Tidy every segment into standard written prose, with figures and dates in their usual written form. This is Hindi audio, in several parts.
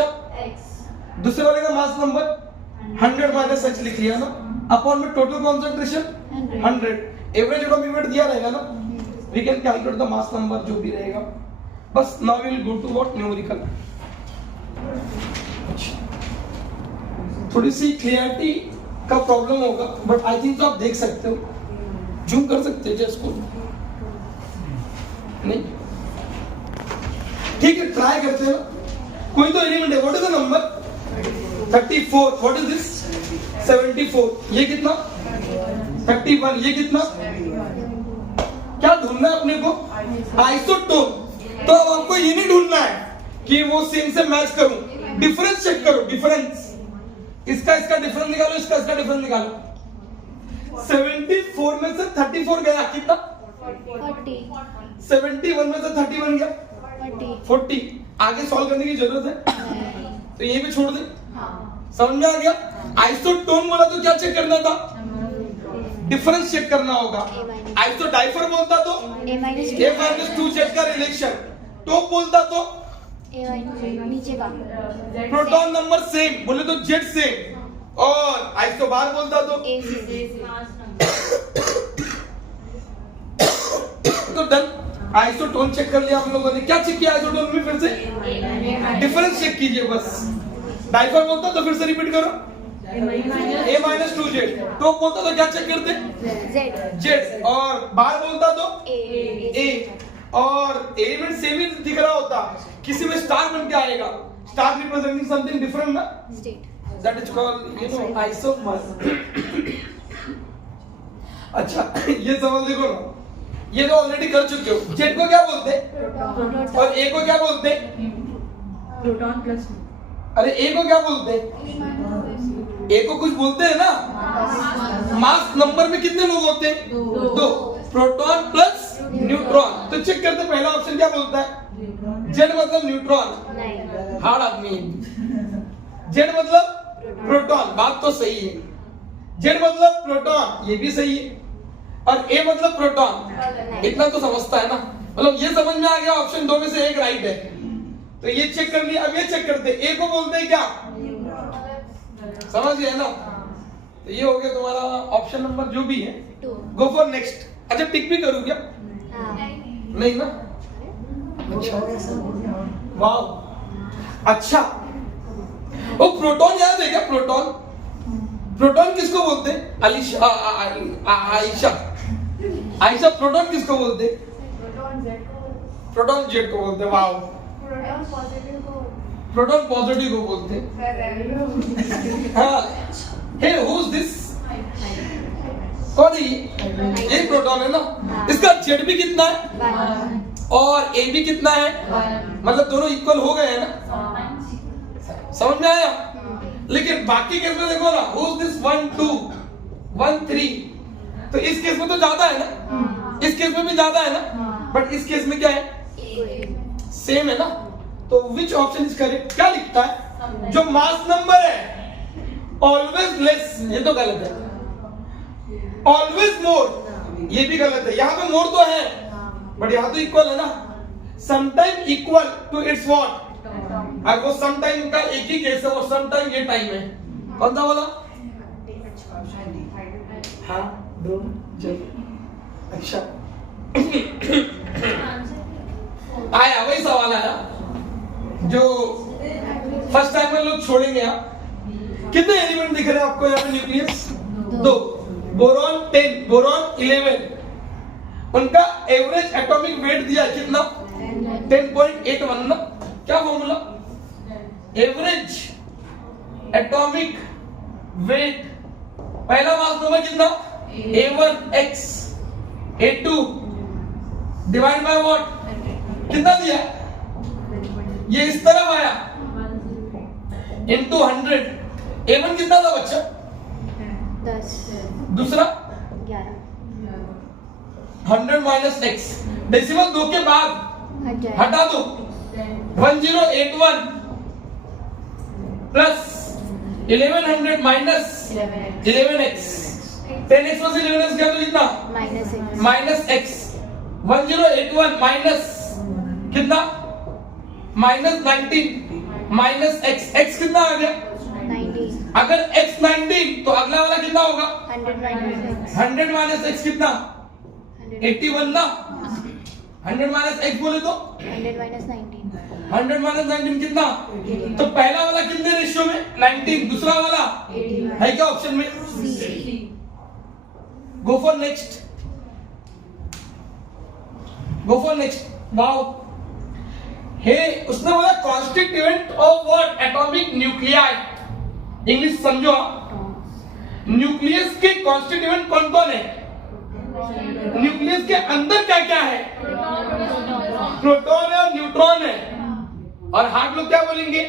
बच्चा? x। दूसरे वाले का मास नंबर 100 माइनस x लिख लिया ना, अपॉन में total concentration 100, average atomic weight दिया रहेगा ना, we can calculate the mass number जो भी रहेगा। बस now we will go to what numerical. थोड़ी सी क्लियरिटी का प्रॉब्लम होगा, बट आई थिंक तो आप देख सकते हो, जूम कर सकते हैं इसको, नहीं ठीक है, ट्राई करते हैं। कोई तो एलिमेंट है, what is the number 34, what is this 74, ये कितना 31, ये कितना, क्या ढूंढना है अपने को, आइसोटोन। तो अब आपको ये नहीं ढूंढना है कि वो सेम से मैच करूं, डिफरेंस चेक करो, डिफरेंस, इसका डिफरेंस निकालो, इसका डिफरेंस निकालो। 74 में से 34 गया, कितना 40। 71 में से 31 गया 40। आगे सॉल्व करने की जरूरत है तो यहीं पे छोड़ दे। समझ में आ गया? आइसोटोन बोला तो क्या चेक करना था, डिफरेंस चेक करना होगा। आइसो डाइफर बोलता तो A-2Z का रिलेशन, टॉप बोलता तो नीचे का प्रोटॉन नंबर सेम बोले तो Z सेम, और आइसो बार बोलता तो A से। तो डन। आइसोटोन चेक कर लिया हम लोगों ने। क्या चेक किया आइसोटोन में? फिर से डिफरेंस चेक कीजिए बस। डाइफर बोलता तो फिर से रिपीट करो, A-2Z। टॉप बोलता तो क्या चेक करते Z, और बार बोलता तो A, और एलिमेंट सेम ही दिख रहा होता, किसी में स्टार बन के आएगा, स्टार रिप्रेजेंटिंग समथिंग डिफरेंट ना, that is called you know isomer. अच्छा ये समझ देखो ना, ये तो ऑलरेडी कर चुके हो। जेड को क्या बोलते हैं और ए को क्या बोलते हैं? प्रोटॉन प्लस, अरे ए को क्या बोलते हैं? ए को कुछ बोलते हैं ना, मास नंबर में कितने लोग होते हैं? दो, प्रोटॉन प्लस न्यूट्रॉन। तो चेक करते, पहला ऑप्शन क्या बोलता है? जेड मतलब न्यूट्रॉन, हार्ड आदमी। जेड मतलब प्रोटॉन, बात तो सही है। जेड मतलब प्रोटॉन, ये भी सही है, और ए मतलब प्रोटॉन, इतना तो समझता है ना। मतलब ये समझ में आ गया, ऑप्शन 2 में से एक राइट है, तो ये चेक कर लिया। अब ये चेक करते, ए को बोलते हैं क्या, समझ गए ना? तो ये हो गया तुम्हारा ऑप्शन नंबर जो भी है। गो फॉर नेक्स्ट। अच्छा टिक भी करूं क्या? नहीं ना? वाह, अच्छा वो प्रोटॉन याद है क्या? प्रोटॉन किसको बोलते हैं? आयशा प्रोटॉन किसको बोलते हैं? प्रोटॉन जेड को बोलते हैं। वाह, प्रोटॉन पॉजिटिव को बोलते हैं। हाँ, हे हु इज दिस? कौन है ये? प्रोटॉन है ना। इसका जेड भी कितना है और ए भी कितना है, मतलब दोनों इक्वल हो गए हैं ना। समझ में आया? लेकिन बाकी केस में देखो ना, हु इज दिस 1 2 1 3, तो इस केस में तो ज्यादा है ना, इस केस में भी ज्यादा है ना, बट इस केस में क्या है? सेम है ना। तो विच ऑप्शन इज करेक्ट? क्या लिखता है? जो मास नंबर है ऑलवेज लेस, ये तो गलत है। ऑलवेज मोर, ये भी गलत है। यहाँ पे मोर तो है बट यहाँ तो इक्वल है ना। Sometime equal to it's what, और वो सम टाइम का एक ही केस है, वो सम टाइम ये टाइम है। कौन सा वाला? हाँ अच्छा आया, वही सवाल आया जो फर्स्ट टाइम में लोग छोड़ेंगे। आप कितने एलिमेंट दिख रहे हैं आपको यहाँ पे? Nucleus 2, boron 10, boron 11। उनका एवरेज एटॉमिक वेट दिया कितना? 10.81 ना। क्या फॉर्मूला? एवरेज एटॉमिक वेट, पहला मास नंबर कितना? A1x, A2 divide by what, कितना दिया? ये इस तरफ आया इनटू 100। A1 कितना था बच्चा? 10, दूसरा 11, 100 माइनस x, डेसिमल 2 के बाद हटा दो, 1081 प्लस 1100 माइनस 11x, 10x में से 11x क्या तो कितना? Minus x। 1081 माइनस कितना? माइनस 19, माइनस एक्स, एक्स कितना आ गया? 19 अगर x 19 तो अगला वाला कितना होगा? 100 minus 100 माइनस एक्स कितना? 100 81 ना। 100 माइनस एक्स बोले तो 100 minus 19 100 माइनस 19 कितना? तो पहला वाला कितने रेशियो में? 19। दूसरा वाला है क्या ऑप्शन में? Go for next, go for next. Wow, hey उसने बोला constituent of what? Atomic nuclei. English समझो। न्यूक्लियस के कॉन्स्टिट्यूएंट कौन कौन है? न्यूक्लियस के अंदर क्या क्या है? प्रोटॉन है और न्यूट्रॉन है। और हार्ड लोग क्या बोलेंगे?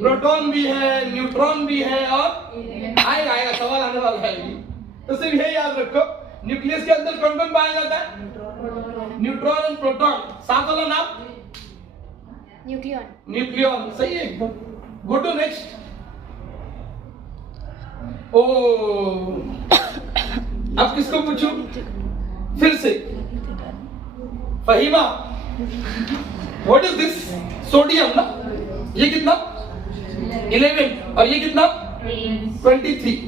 प्रोटॉन भी है, न्यूट्रॉन भी है, और आएगा आएगा सवाल आने वाला है। तो सिर्फ यही याद रखो, न्यूक्लियस के अंदर कौन कौन पाया जाता है? न्यूट्रॉन और प्रोटॉन। साथ वाला नाम न्यूक्लियन न्यूक्लियन। सही है एकदम। गो टू नेक्स्ट। ओ अब किसको पूछूं? फिर से Fahima, what is this? Sodium ना। ये कितना? 11 और ये कितना? 23।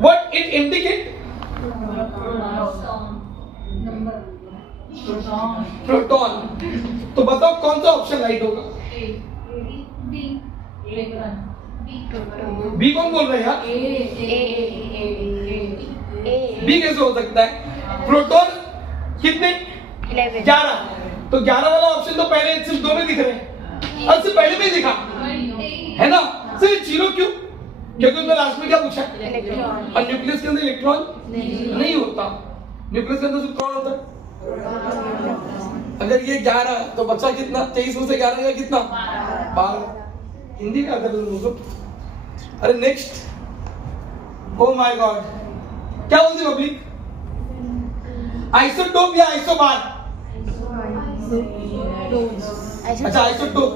What it indicate? प्रोटॉन। तो बताओ कौन सा ऑप्शन राइट होगा? बी कौन बोल रहे हैं यार? बी कैसे हो सकता है? प्रोटॉन कितने? 11। तो 11 वाला ऑप्शन तो पहले सिर्फ 2 में दिख रहे हैं, और सिर्फ पहले में ही दिखा है ना। सिर्फ 0 क्यों? क्योंकि उसने लास्ट में क्या पूछा? इलेक्ट्रॉन। और न्यूक्लियस के अंदर इलेक्ट्रॉन नहीं होता। न्यूक्लियस के अंदर सिर्फ कौन होता है? अगर ये 11 तो बच्चा कितना? 23 में से 11 का कितना? 12। हिंदी का कर लो। अरे नेक्स्ट। ओ माय गॉड, क्या बोलती पब्लिक? आइसोटोप या आइसोबार? अच्छा आइसोटोप।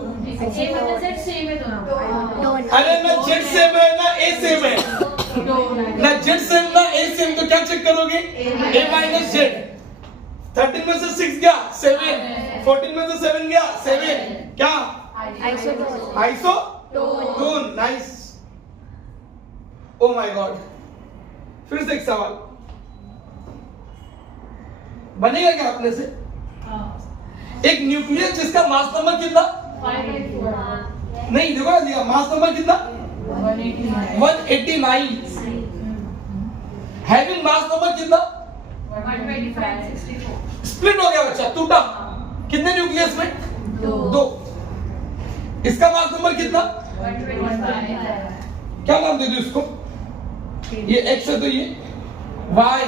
अरे ना जेड सेम है ना ए सेम है। ना जेड सेम ना ए सेम, तो क्या चेक करोगे? ए माइनस जेड। 13 में से 6 गया 7, 14 में से 7 गया 7, क्या? Isotone. Isotone. Nice. O my God, फिर से एक सवाल बनेगा क्या अपने से? एक न्यूक्लियस जिसका मास नंबर कितना? नहीं देखो ना दिया, मास नंबर कितना? 189। हैविंग मास नंबर कितना? 125, स्प्लिट हो गया बच्चा, टूटा। कितने न्यूक्लियस में? 2। इसका मास नंबर कितना? 125, क्या नाम दे दूं इसको? ये एक्स है तो ये वाई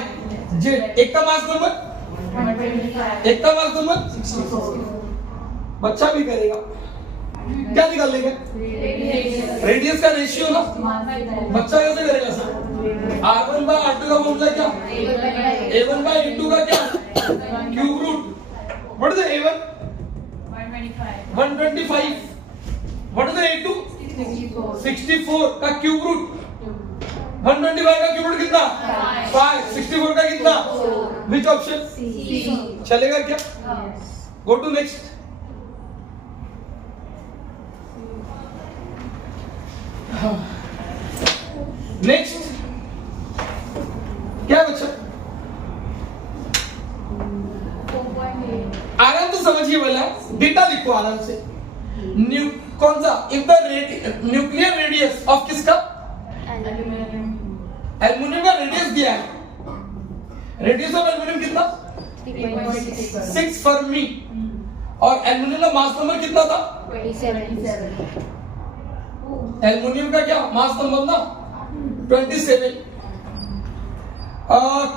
जेड। एक का मास नंबर, 125, एक का मास नंबर। बच्चा भी करेगा, क्या निकाल लेंगे? रेडियस का रेशियो ना। बच्चा कैसे करेगा सर? R1 बाय R2 का फॉर्मूला क्या? A1 बाय A2 का क्या? Cube root. What is A1? 125। What is A2? 64 का क्यूब रूट। 125 का क्यूब रूट कितना? 5। 64 का कितना? Which option? चलेगा क्या? गो टू नेक्स्ट। नेक्स्ट क्या बच्चा? आराम से समझिए, वाला डेटा लिखो आराम से। कौन सा? If the nuclear radius of किसका? एल्युमिनियम का रेडियस दिया है। रेडियस ऑफ एल्युमिनियम कितना? 6 फर्मी। और एल्युमिनियम का मास नंबर कितना था? 27। एल्युमिनियम का क्या मास नंबर ना? 27।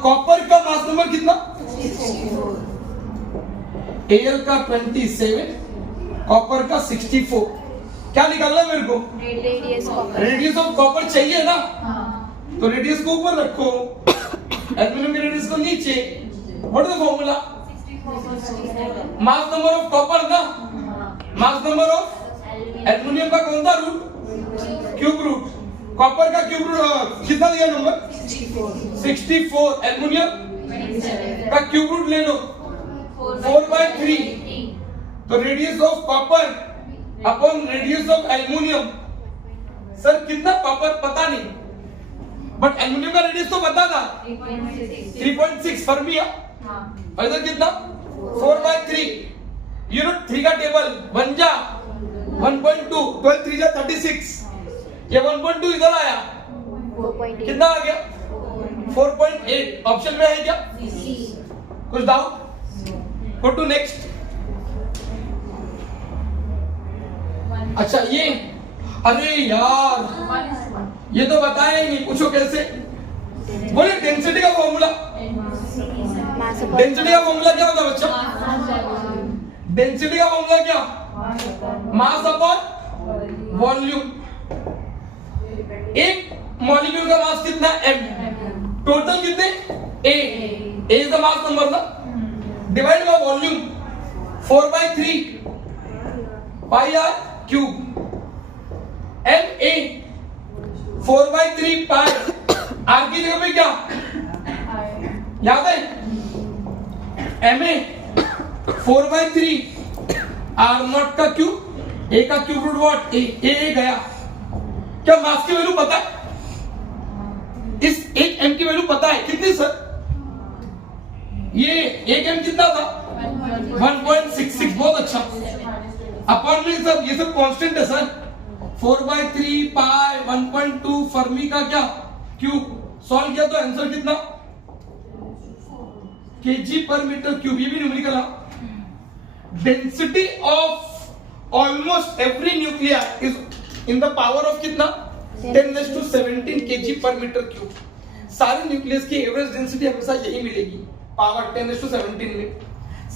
कॉपर का मास नंबर कितना? एल का 27, कॉपर का 64। क्या निकालना है मेरे को? Radius copper. Radius of copper चाहिए ना, तो रेडियस को ऊपर रखो, एल्युमिनियम के रेडियस को नीचे। What is the formula? Mass number of copper ना, मास नंबर ऑफ एल्युमिनियम का कौन सा रूट? Cube root. कॉपर का क्यूब रूट कितना दिया नंबर? 64। एल्युमिनियम का क्यूब रूट ले लो 4/3। तो radius of copper upon radius of aluminium. Sir कितना पावर पता नहीं, बट एल्युमिनियम का रेडियस तो पता था 3.6 फर्मी है। और इधर कितना 4/3। यूनिट 3 का टेबल 1 जा 1.2, 12 3 जा 36। ये 1.2 इधर आया 4.8 कितना आ गया 4.8। ऑप्शन में है क्या? कुछ डाउट? Go to next. अच्छा ये, अरे यार ये तो बताया ही नहीं, पूछो कैसे? बोले डेंसिटी का फॉर्मूला। mass upon डेंसिटी का फॉर्मूला क्या होता है बच्चा? डेंसिटी का फॉर्मूला क्या? Mass upon volume. एक मॉलिक्यूल का मास कितना है? m। टोटल कितने? a is the mass number ना, divide by volume 4/3 pi r cube. m a 4/3 pi r की जगह पे क्या याद है? m a 4/3 r नॉट का क्यूब, a का क्यूब रूट व्हाट a गया। क्या मास की वैल्यू पता है? इस एक m की वैल्यू पता है कितनी सर? ये एक m कितना था 1.66। बहुत अच्छा। अपॉन में सब ये सब कांस्टेंट है सर। 4/3 पाई 1.2 फर्मी का क्या क्यूब। सॉल्व किया तो आंसर कितना kg पर मीटर क्यूब। ये भी न्यूमेरिकल है। Density of almost every nuclear is in the power of कितना 10⁻17 kg पर मीटर क्यूब। सारे न्यूक्लियस की एवरेज डेंसिटी हमेशा यही मिलेगी, पावर 10⁻17 में।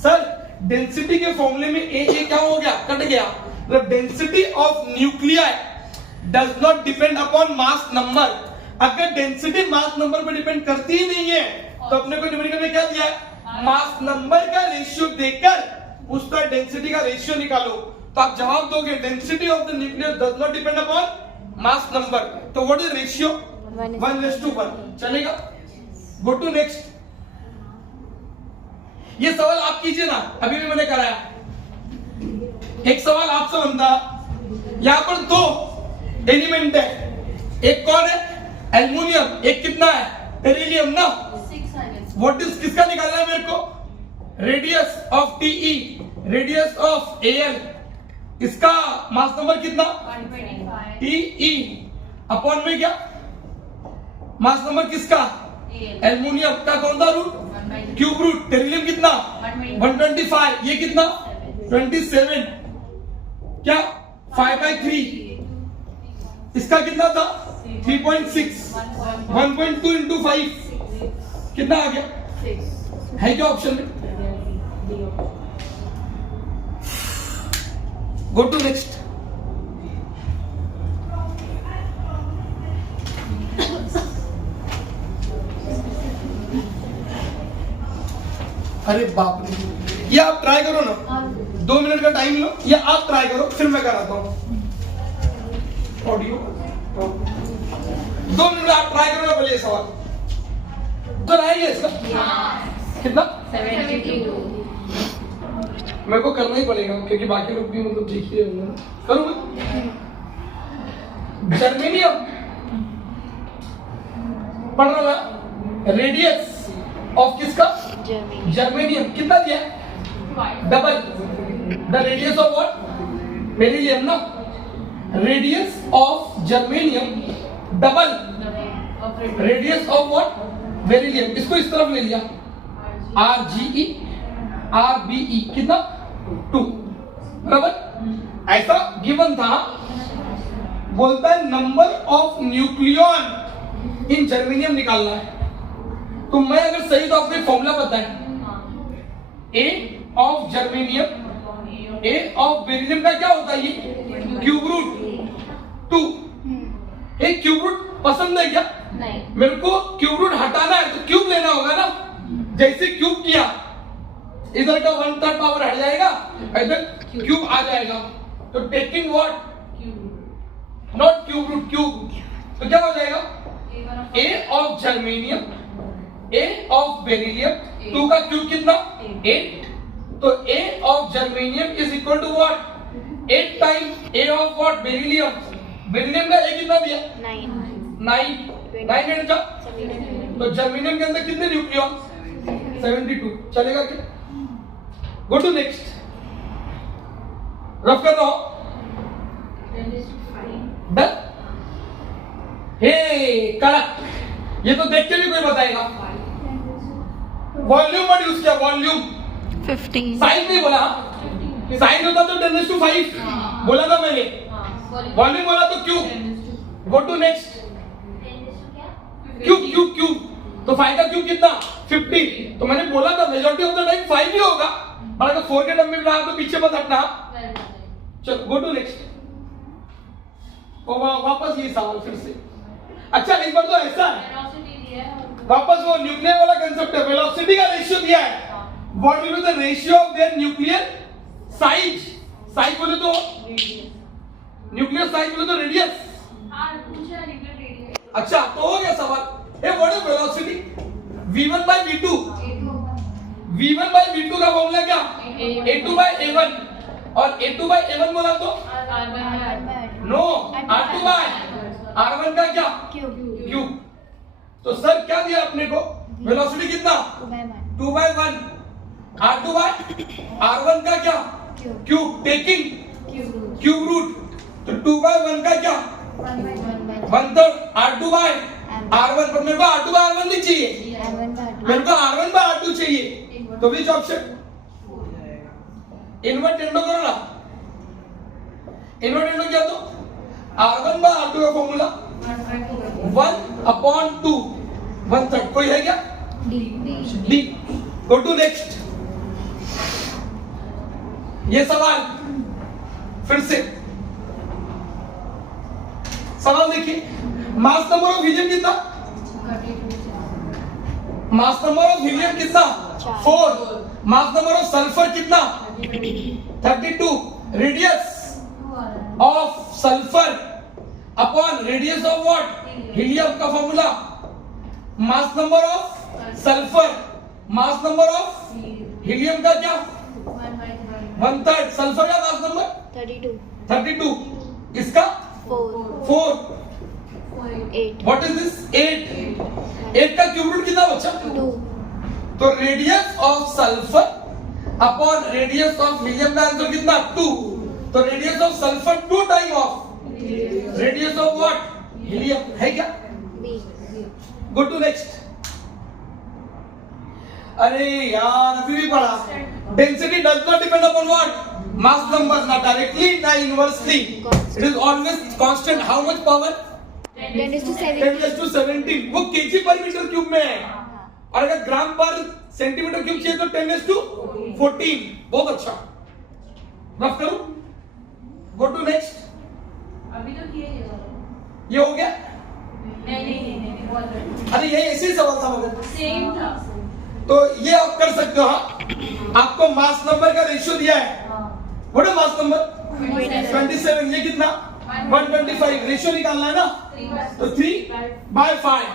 सर डेंसिटी के फॉर्मूले में ए क्या हो गया? कट गया। मतलब density of nuclear does not depend upon mass number. अगर डेंसिटी मास नंबर पे डिपेंड करती ही नहीं है तो अपने को न्यूमेरिकल में क्या दिया है? मास नंबर का रेशियो देकर उसका डेंसिटी का रेशियो निकालो। तो आप जवाब दोगे density of the nuclear does not depend upon mass number. तो व्हाट इज रेशियो? 1:1 चलेगा। Go to next. ये सवाल आप कीजिए ना, अभी भी मैंने कराया। एक सवाल आपसे बनता, यहां पर दो एलिमेंट है, एक कौन है? एल्युमिनियम, एक कितना है? बेरिलियम ना। व्हाट इज किसका निकालना है मेरे को? Radius of T E, radius of L. इसका मास नंबर कितना? 125 टीई अपॉन में क्या मास नंबर किसका? एल्युमिनियम का कौन सा रूट? Cube root. बेरिलियम कितना? 125। ये कितना? 27। क्या 5/3। इसका कितना था? 3.6। 1.2 into 5 कितना आ गया? है क्या ऑप्शन में? Go to next. अरे बाप रे, ये आप ट्राई करो ना, 2 मिनट का टाइम लो, या आप ट्राई करो फिर मैं कराता हूं। ऑडियो 2 मिनट आप ट्राई करो ना पहले। सवाल तो रहेगा इसका कितना? 72 मेरे को करना ही पड़ेगा क्योंकि बाकी लोग भी मतलब देख ही होंगे। करूँ मैं? जर्मेनियम पढ़ रहा था। रेडियस ऑफ किसका? जर्मेनियम कितना दिया? Double the radius of what? Beryllium ना। Radius of germanium double radius of what? Beryllium. इसको इस तरफ ले लिया, RGE RBE कितना? 2 बराबर। ऐसा गिवन था। बोलता है number of nucleon in germanium निकालना है। तो मैं अगर सही तो आपको फॉर्मूला पता है। A of germanium, A of beryllium का क्या होता है? ये क्यूब रूट 2। एक क्यूब रूट पसंद है क्या? नहीं। मेरे को क्यूब रूट हटाना है तो क्यूब लेना होगा ना। जैसे क्यूब किया इधर का 1/3 पावर हट जाएगा, इधर क्यूब आ जाएगा। तो taking what? Not cube root, cube. तो क्या हो जाएगा? A of germanium, A of beryllium, 2 का क्यूब कितना? 8। तो A of germanium is equal to what? 8 time A of what? Beryllium. Beryllium का A कितना दिया? 9. 9 8 जा. तो जर्मेनियम के अंदर कितने न्यूक्लियॉन? 72. चलेगा क्या? गो टू नेक्स्ट. रफ कर दो. डन. हे करेक्ट. ये तो देख के भी कोई बताएगा. वॉल्यूम वर्ड यूज किया. वॉल्यूम 15. साइन नहीं बोला. साइन होता तो 10⁵ बोला था मैंने. वॉल्यूम बोला तो cube. Go to next. Cube cube cube. तो 5 का क्यूब कितना? 50. तो मैंने बोला था मेजॉरिटी ऑफ द टाइम 5 ही होगा, पर अगर 4 के टर्म में रहा तो पीछे मत हटना. चलो गो टू नेक्स्ट. वापस ये सवाल फिर से. अच्छा इस बार तो ऐसा है, वापस वो न्यूक्लियर वाला कंसेप्ट है. वेलोसिटी का रेशियो दिया है. What will be the ratio of their nuclear size? Size बोले तो न्यूक्लियर साइज बोले तो रेडियस. अच्छा तो हो गया सवाल. A what is velocity? v1 by v2. v1 by v2 का फॉर्मूला क्या? a2 by a1. और a2 by a1 बोला तो नो r2 by r1 का क्या? क्यूब. तो सर क्या दिया अपने को? वेलोसिटी कितना? 2 by 1. r2 by r1 का क्या? क्यूब. Taking cube root. तो 2 by 1 का क्या? 1/3. r2 by r1. पर मेरे को r2 by r1 नहीं चाहिए, मेरे को r1 by r2 चाहिए. तो विच ऑप्शन? इन्वर्ट एंडो करो ना. इन्वर्ट एंडो क्या? तो r1 by r2 का फॉर्मूला 1/2. 1/3. कोई है क्या? डी. Go to next. ये सवाल फिर से सवाल देखिए. मास नंबर ऑफ हीलियम कितना? मास नंबर ऑफ हीलियम कितना? 4. मास नंबर ऑफ सल्फर कितना? 32. Radius of sulphur upon radius of what? Helium का formula. Mass number of sulphur mass number of helium का क्या? 1/3. सल्फर का मास नंबर 32. इसका 4. 8. What is this? 8. 8 का क्यूब रूट कितना बचा? 2. तो radius of sulphur upon radius of helium का आंसर कितना? 2. तो radius of sulphur 2 time of radius of what? Helium. है क्या? B. Go to next. अरे यार अभी भी पढ़ा. Density does not depend upon what? Mass number. ना डायरेक्टली ना inversely. It is always constant. How much power? 10⁻17. वो केजी पर मीटर क्यूब में है. और अगर ग्राम पर सेंटीमीटर क्यूब चाहिए तो 10⁻14. बहुत अच्छा. रफ करो. Go to next. अभी तो किए ये हो गया. नहीं अरे ये ऐसे ही सवाल था मगर. सेम था. तो ये आप कर सकते हो. हाँ आपको मास नंबर का रेशियो दिया है. What is mass number? 27. ये कितना? 125. रेशियो निकालना है ना. तो 3/5.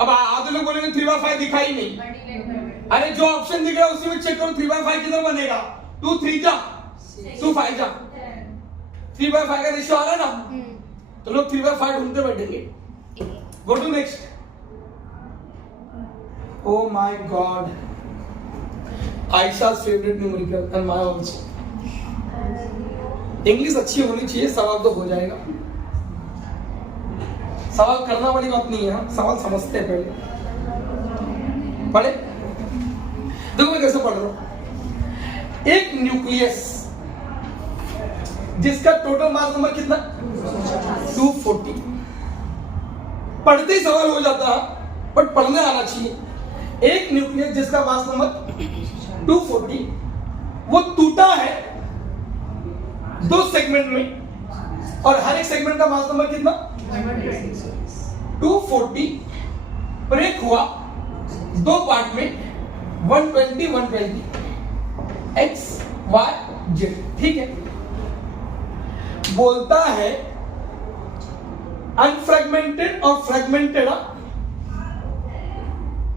अब आधे लोग बोलेंगे 3/5 दिखा ही नहीं. अरे जो ऑप्शन दिख रहा है उसी में चेक करो. 3/5 किधर बनेगा? 2 3 जा 2 5 जा. 3/5 का रेशियो आ रहा है ना. तो लोग 3/5 ढूंढते बैठेंगे. Go to next. Oh my God. Aisha's favorite numerical and my also. English अच्छी होनी चाहिए. सवाल तो हो जाएगा. सवाल करना वाली बात नहीं है. सवाल समझते हैं पहले. पढ़े. देखो मैं कैसे पढ़ रहा हूं. एक न्यूक्लियस जिसका टोटल मास नंबर कितना? 240. पढ़ते ही सवाल हो जाता है, बट पढ़ने आना चाहिए. एक न्यूक्लियस जिसका मास नंबर 240, वो टूटा है 2 सेगमेंट में, और हर एक सेगमेंट का मास नंबर कितना? 240. ब्रेक हुआ 2 पार्ट में 120 120 x y z. ठीक है. बोलता है अनफ्रेगमेंटेड और फ्रेगमेंटेड.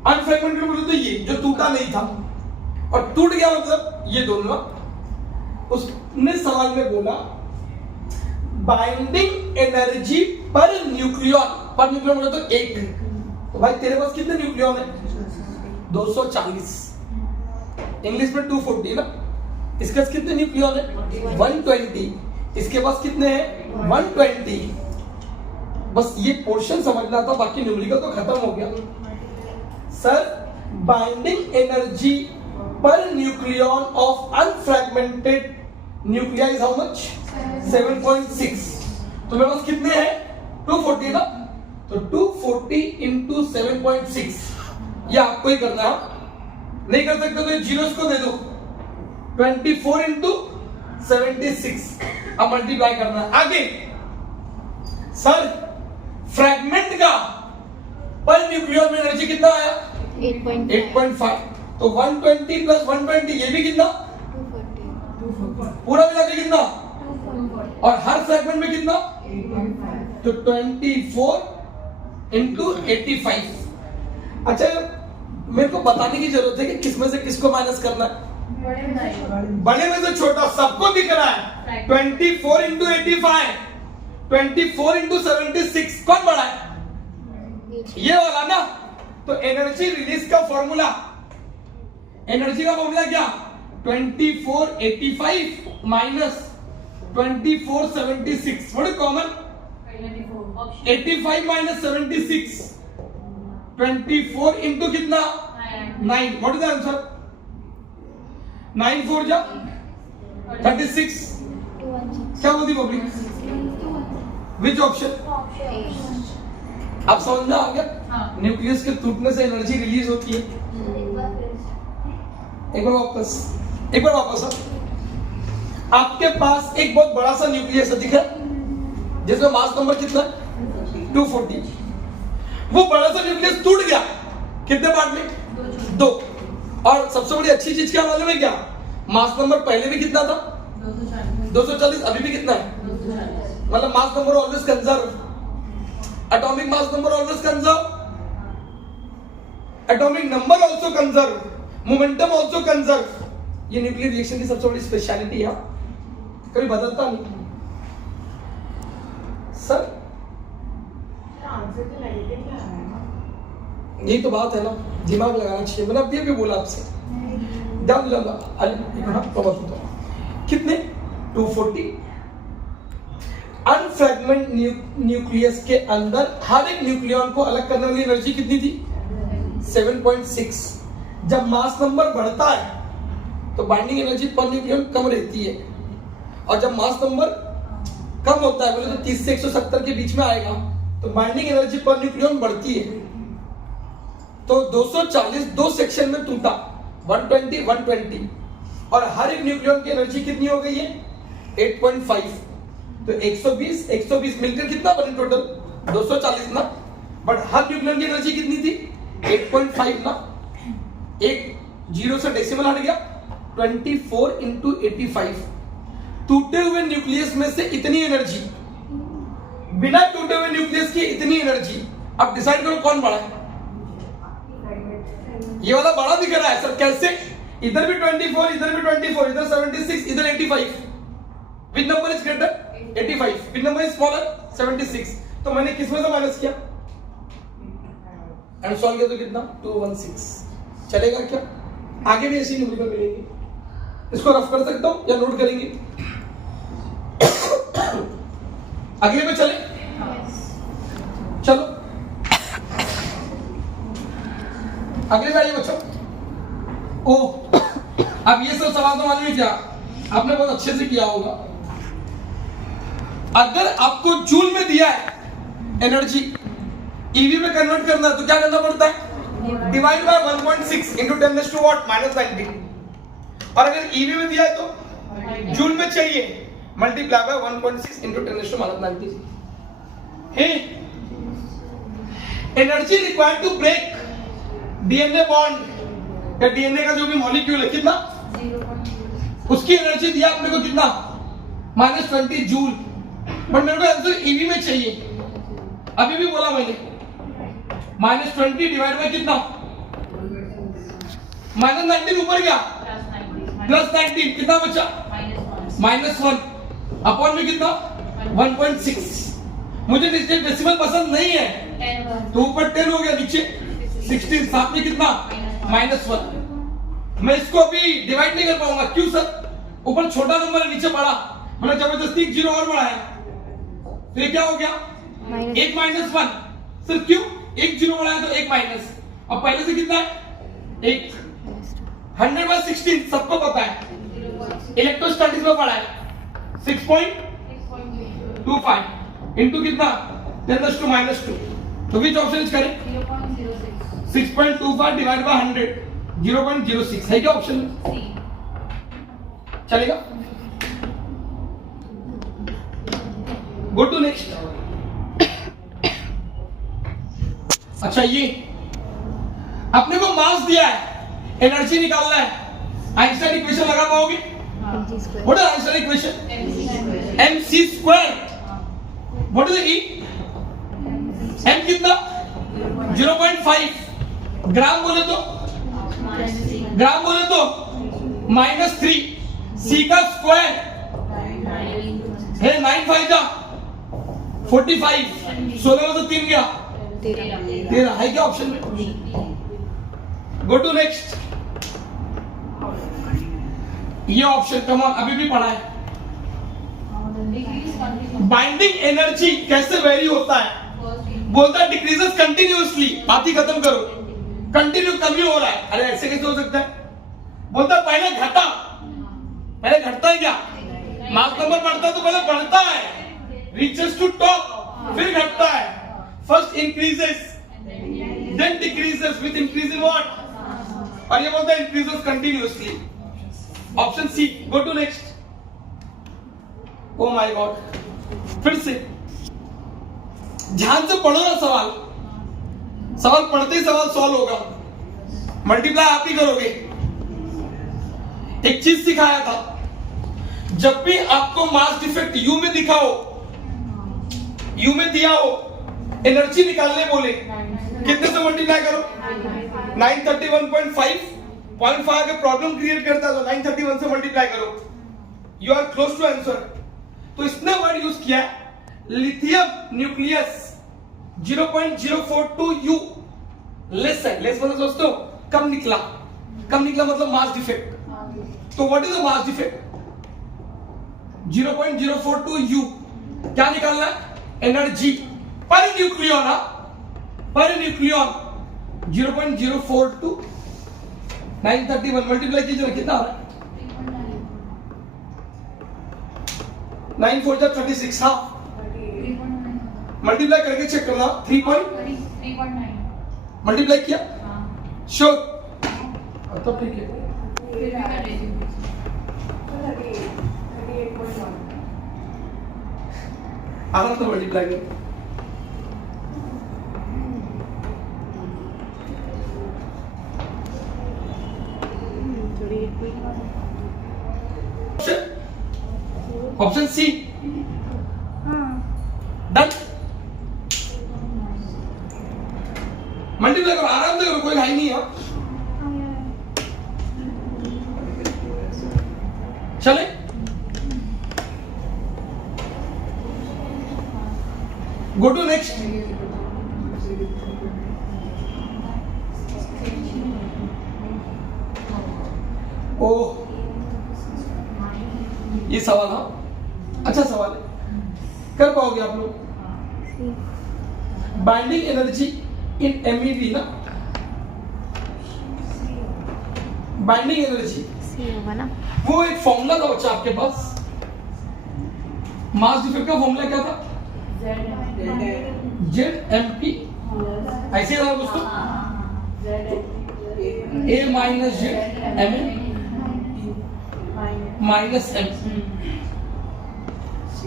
अनफ्रेगमेंटेड बोले तो ये जो टूटा नहीं था, और टूट गया मतलब ये दोनों. उसने सवाल में बोला बाइंडिंग एनर्जी पर न्यूक्लियन बोले तो एक। तो भाई तेरे पास कितने न्यूक्लियन है? 240। इंग्लिश में 240 ना। इसके पास कितने न्यूक्लियन है? 120। इसके पास कितने हैं? 120। बस ये पोर्शन समझना था, बाकी न्यूमेरिकल तो खत्म हो गया। Sir, binding energy per nucleon of unfragmented nuclei is how much? 7.6। तो मेरे पास कितने हैं? 240 ना। तो 240 इंटू 7.6 ये आपको ही करना है। नहीं कर सकते तो जीरोस को दे दो। 24 इंटू 76 अब मल्टीप्लाई करना है। आगे सर, फ्रैगमेंट का पर न्यूक्लियन में एनर्जी कितना आया? 8.5। तो 120 प्लस 120 ये भी कितना? 240। पूरा मिला के कितना? और हर फ्रैगमेंट में कितना? तो 24 इंटू 85। अच्छा, मेरे को बताने की जरूरत है कि किसमें से किसको माइनस करना है। बड़े में से छोटा सबको दिख रहा है। 24 इंटू 85, 24 इंटू 76 कौन बड़ा है? ये वाला ना। तो एनर्जी रिलीज का फॉर्मूला, एनर्जी का फॉर्मूला क्या? 2485 minus 2476। What is common? 85 minus 76, 24 into कितना? 9। What is the answer? 9 4 जा 36। क्या बोलती पब्लिक? Which option? अब समझ में आ गया? न्यूक्लियस के टूटने से एनर्जी रिलीज होती है। एक बार वापस आपके पास एक बहुत बड़ा सा न्यूक्लियस है, दिखा जिसमें मास नंबर कितना है? 240। वो बड़ा सा न्यूक्लियस टूट गया कितने पार्ट में? 2। और सबसे बड़ी अच्छी चीज क्या मालूम है क्या? मास नंबर पहले भी कितना था? 240। अभी भी कितना है? मतलब mass number always conserve, atomic mass number always conserve, atomic number also conserve, momentum also conserve. ये न्यूक्लियर रिएक्शन की सबसे बड़ी स्पेशलिटी है, कभी बदलता नहीं। सर यही तो बात है ना, दिमाग लगाना चाहिए। मैंने अभी भी बोला आपसे, ध्यान लगा। कितने? 240। अनफ्रैगमेंट न्यूक्लियस के अंदर हर एक न्यूक्लियन को अलग करने वाली एनर्जी कितनी थी? 7.6। जब मास नंबर बढ़ता है तो बाइंडिंग एनर्जी पर न्यूक्लियन कम रहती है, और जब मास नंबर कम होता है, बोले तो 30 से 170 के बीच में आएगा, तो बाइंडिंग एनर्जी पर न्यूक्लियन बढ़ती है। तो 240 दो सेक्शन में टूटा, 120 120, और हर एक न्यूक्लियन की एनर्जी कितनी हो गई है? 8.5। तो 120 मिलकर कितना बने टोटल? 240 ना। बट हर न्यूक्लियन की एनर्जी कितनी थी? 8.5 ना। एक जीरो से डेसिमल हट गया। 24 इंटू 85। टूटे हुए न्यूक्लियस में से इतनी एनर्जी, बिना टूटे हुए न्यूक्लियस की इतनी एनर्जी। अब डिसाइड करो कौन बड़ा है। ये वाला बड़ा दिख रहा है सर, कैसे? इधर भी 24, इधर भी 24, इधर 76, इधर 85। Which number is greater? 85। Which number is smaller? 76। तो मैंने किसमें से माइनस किया एंड सॉल्व किया तो कितना? 216। चलेगा क्या? आगे भी ऐसी न्यूमेरिकल मिलेंगी। इसको रफ कर सकता हूं या नोट करेंगे? अगले पे चले? चलो अगले पे आइए बच्चों। अब ये सब सवाल तो मालूम है क्या? आपने बहुत अच्छे से किया होगा। अगर आपको जूल में दिया है एनर्जी, ईवी में कन्वर्ट करना है तो क्या करना पड़ता है? Divide by 1.6 into 10⁻⁻⁻90। और अगर ईवी में दिया है तो जूल में चाहिए, multiply by 1.6 into 10⁻90। Hey, energy required to break DNA bond या डीएनए का जो भी मॉलिक्यूल है, कितना? उसकी एनर्जी दिया आपने को कितना? -20 जूल। बट मेरे को आंसर ईवी में चाहिए। अभी भी बोला मैंने, -20 डिवाइड बाय कितना? -19 ऊपर गया, +19 कितना बचा? -1 अपॉन में कितना? 1.6। मुझे डेसिमल पसंद नहीं है, तो ऊपर 10 हो गया, नीचे 16, साथ में कितना -1। मैं इसको अभी डिवाइड नहीं कर पाऊंगा, क्यों सर? ऊपर छोटा नंबर है, नीचे बड़ा, मैंने जबरदस्ती एक जीरो और बढ़ाया, तो ये क्या हो गया? 1 -1। सर क्यों? एक जीरो बढ़ाया तो एक माइनस, अब पहले से कितना है? 1। 100/16 सबको पता है, इलेक्ट्रोस्टैटिक्स में पढ़ा है। 6.25 इंटू कितना? 10⁻²। तो विच ऑप्शन करें? 6.25 डिवाइड बाय 100, 0.06 है क्या ऑप्शन? चलेगा? Go to next. अच्छा, ये अपने को मास दिया है, एनर्जी निकालना है, आइंस्टाइन इक्वेशन लगा पाओगे? What is Einstein equation? mc²। What is E? m कितना? 0.5। ग्राम बोले तो -3। c का स्क्वायर है 9×5 45। 16 में तो 3 गया, 13 है क्या ऑप्शन में? Go to next. ये ऑप्शन कमान अभी भी पढ़ा है। बाइंडिंग एनर्जी कैसे वेरी होता है? बोलता है डिक्रीजेस कंटिन्यूअसली। बात ही खत्म करो, कंटिन्यू कमी हो रहा है। अरे ऐसे कैसे हो सकता है? बोलता है पहले घटा, पहले घटता है क्या? मास नंबर बढ़ता है तो पहले बढ़ता है, रीचेस टू टॉप, फिर घटता है। First increases then decreases with increase in what? और ये बोलता है increases continuously. Option C. Go to next. Oh my God, फिर से ध्यान से पढ़ो ना सवाल, सवाल पढ़ते ही सवाल सॉल्व होगा। मल्टीप्लाई आप ही करोगे। एक चीज सिखाया था, जब भी आपको मास डिफेक्ट यू में दिखा हो, यू में दिया हो, एनर्जी निकालने बोले, कितने से मल्टीप्लाई करो? 931.5। 0.5 के प्रॉब्लम क्रिएट करता है तो 931 से मल्टीप्लाई करो, you are close to answer. तो इसने वर्ड यूज किया लिथियम न्यूक्लियस 0.042 U लेस है। लेस मतलब दोस्तों कम निकला, कम निकला मतलब मास डिफेक्ट। तो what is the mass defect? 0.042 U। क्या निकालना है? Energy per nucleon, per nucleon 0.042 931 multiply कीजिए, कितना आ रहा है? 9 4 जा 36। हाँ, मल्टीप्लाई करके चेक करना। 3.9 मल्टीप्लाई किया, श्योर? तो ठीक है, आराम से मल्टीप्लाई करो। Option C done. मल्टीप्लाई करो, आराम से करो, कोई लाइन नहीं है। चले, गो टू नेक्स्ट। ओ, ये सवाल, हाँ अच्छा सवाल है, कर पाओगे आप लोग? बाइंडिंग एनर्जी इन MeV ना, बाइंडिंग एनर्जी होगा ना, वो एक फॉर्मूला था बच्चा आपके पास। मास डिफेक्ट का फॉर्मूला क्या था? ZMP, ऐसे था दोस्तों, A minus Z MN minus M।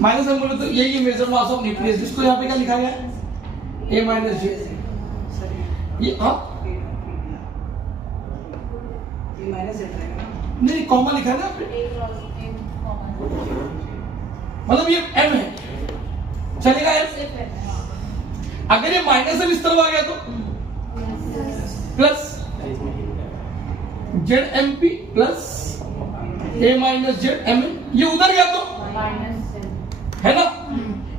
Minus M बोले तो यही मेजर मास ऑफ न्यूक्लियस, जिसको यहाँ पे क्या लिखा गया है? A minus Z। ये हाँ नहीं, कॉमा लिखा है ना आपने, मतलब ये M है, चलेगा M? अगर ये माइनस M इस तरफ आ गया तो plus ZMP plus A minus Z MN, ये उधर गया तो है ना?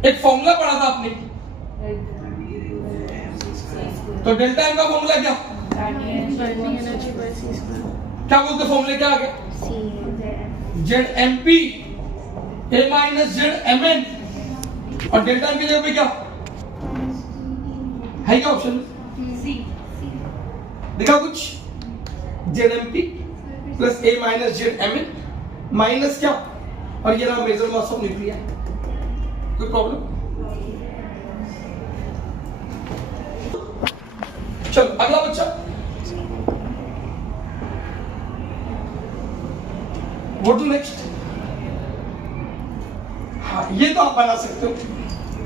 एक फॉर्मूला पढ़ा था आपने, तो डेल्टा एम का फॉर्मूला क्या क्या बोलते फॉर्मूले क्या आ गया? Z M P A minus Z M N, और डेल्टा एम की जगह पे क्या है? क्या ऑप्शन दिखा कुछ? Z M P plus A minus Z M N minus क्या, और ये रहा मेजर मास ऑफ न्यूक्लिया। कोई प्रॉब्लम? चलो अगला बच्चा, What to next? हाँ ये तो आप बना सकते हो,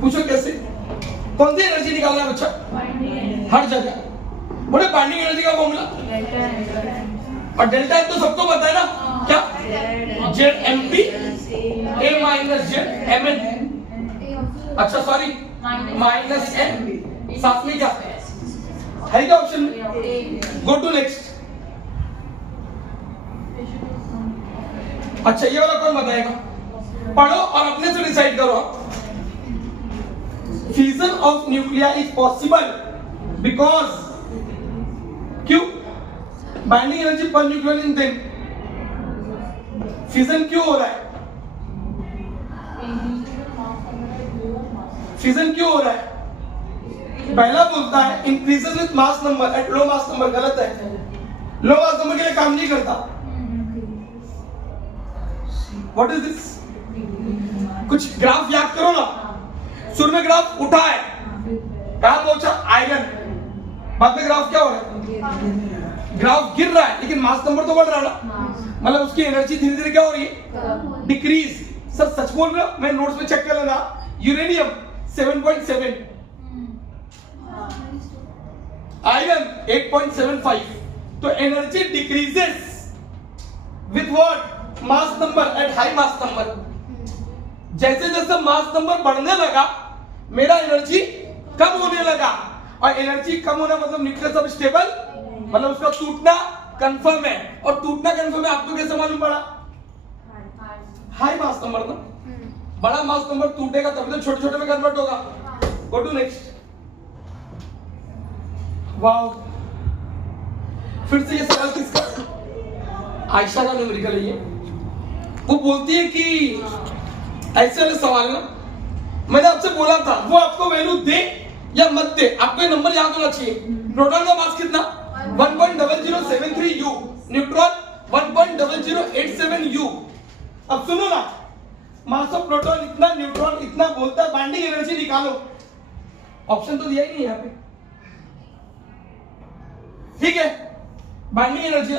पूछो कैसे? कौन सी एनर्जी निकालना है बच्चा? हर जगह बोले बाइंडिंग एनर्जी का फॉर्मूला, और डेल्टा एम तो सबको पता है ना, क्या? Z M P A minus Z M N, अच्छा सॉरी माइनस एन, साथ में क्या है? क्या ऑप्शन? Go to next. अच्छा ये वाला कौन बताएगा? पढ़ो और अपने से डिसाइड करो। Fusion of nuclei is possible because, क्यों? Binding energy per nucleon in them, fusion क्यों हो रहा है? फ्यूजन क्यों हो रहा है? पहला बोलता है increases with mass number at low mass number, गलत है। लो मास नंबर के लिए काम नहीं करता। What is this? कुछ ग्राफ याद करो ना। शुरू में ग्राफ उठा है, कहां पहुंचा? आयरन। बाद में ग्राफ क्या हो रहा है? ग्राफ गिर रहा है, लेकिन मास नंबर तो बढ़ रहा है ना, मतलब उसकी एनर्जी धीरे धीरे क्या हो रही है? डिक्रीज। सर सच बोल रहे हो? मैं नोट्स में चेक कर लेना। यूरेनियम 7.7, आयरन 8.75, तो energy decreases with what? Mass number at high mass number. जैसे जैसे मास नंबर बढ़ने लगा मेरा एनर्जी कम होने लगा, और एनर्जी कम होना मतलब न्यूक्लियस अब स्टेबल, मतलब उसका टूटना कंफर्म है। और टूटना कंफर्म है आपको कैसे मालूम पड़ा? हाई मास नंबर ना, बड़ा मास नंबर टूटेगा तभी तो छोटे छोटे में कन्वर्ट होगा। Go to next. वाओ, फिर से ये सवाल किसका? आयशा का न्यूमेरिकल है ये। वो बोलती है कि ऐसे वाले सवाल ना, मैंने आपसे बोला था वो आपको वैल्यू दे या मत दे, आपको ये नंबर याद होना चाहिए। प्रोटॉन का मास कितना? 1.0073 U, न्यूट्रॉन 1.0087 U। अब सुनो ना, मास ऑफ प्रोटॉन इतना, न्यूट्रॉन इतना, बोलता है बाइंडिंग एनर्जी निकालो। ऑप्शन तो दिया ही नहीं यहाँ पे, ठीक है? बाइंडिंग एनर्जी,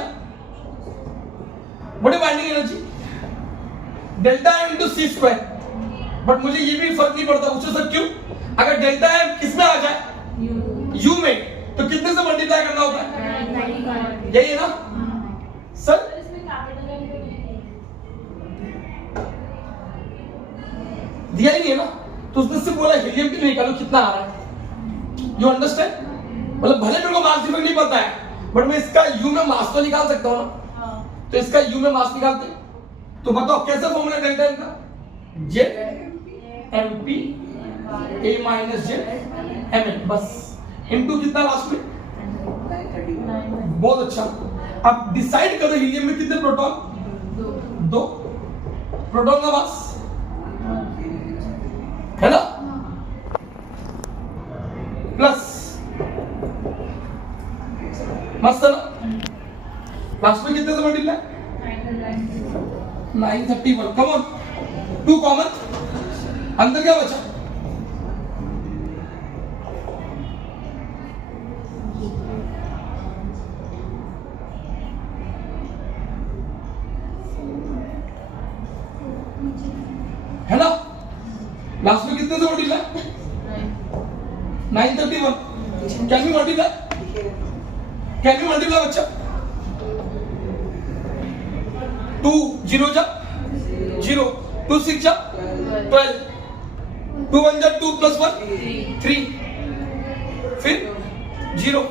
बड़ी binding energy delta M into C square, but मुझे ये भी फर्क नहीं पड़ता। पूछो सर क्यों? अगर डेल्टा एम किसमें आ जाए? यू में, तो कितने से मल्टीप्लाई करना होता है? यही है ना सर? दिया ही नहीं है ना, तो उसने सिर्फ बोला हीलियम के लिए निकालो कितना आ रहा है। You understand? मतलब भले मेरे को मास डिफरेंस नहीं पता है, बट मैं इसका यू में मास तो निकाल सकता हूँ ना। तो इसका यू में मास निकालते, तो बताओ कैसे फॉर्मूला डेल्टा एम का? Z M P A minus Z M N, बस इनटू कितना लास्ट में? बहुत अच्छा। अब डिसाइड करो हीलियम में कितने प्रोटॉन? 2। प्रोटॉन का मास है ना, प्लस मस्त है ना। लास्ट में कितने से मल्टीप्लाई? 931। कम ऑन, 2 कॉमन, अंदर क्या बचा? है ना। लास्ट में कितने से multiply? 931। Can you multiply? Can you multiply बच्चा? 2 0 जा 0, 2 6 जा 12, 2 1 जा 2 + 1 3, फिर 0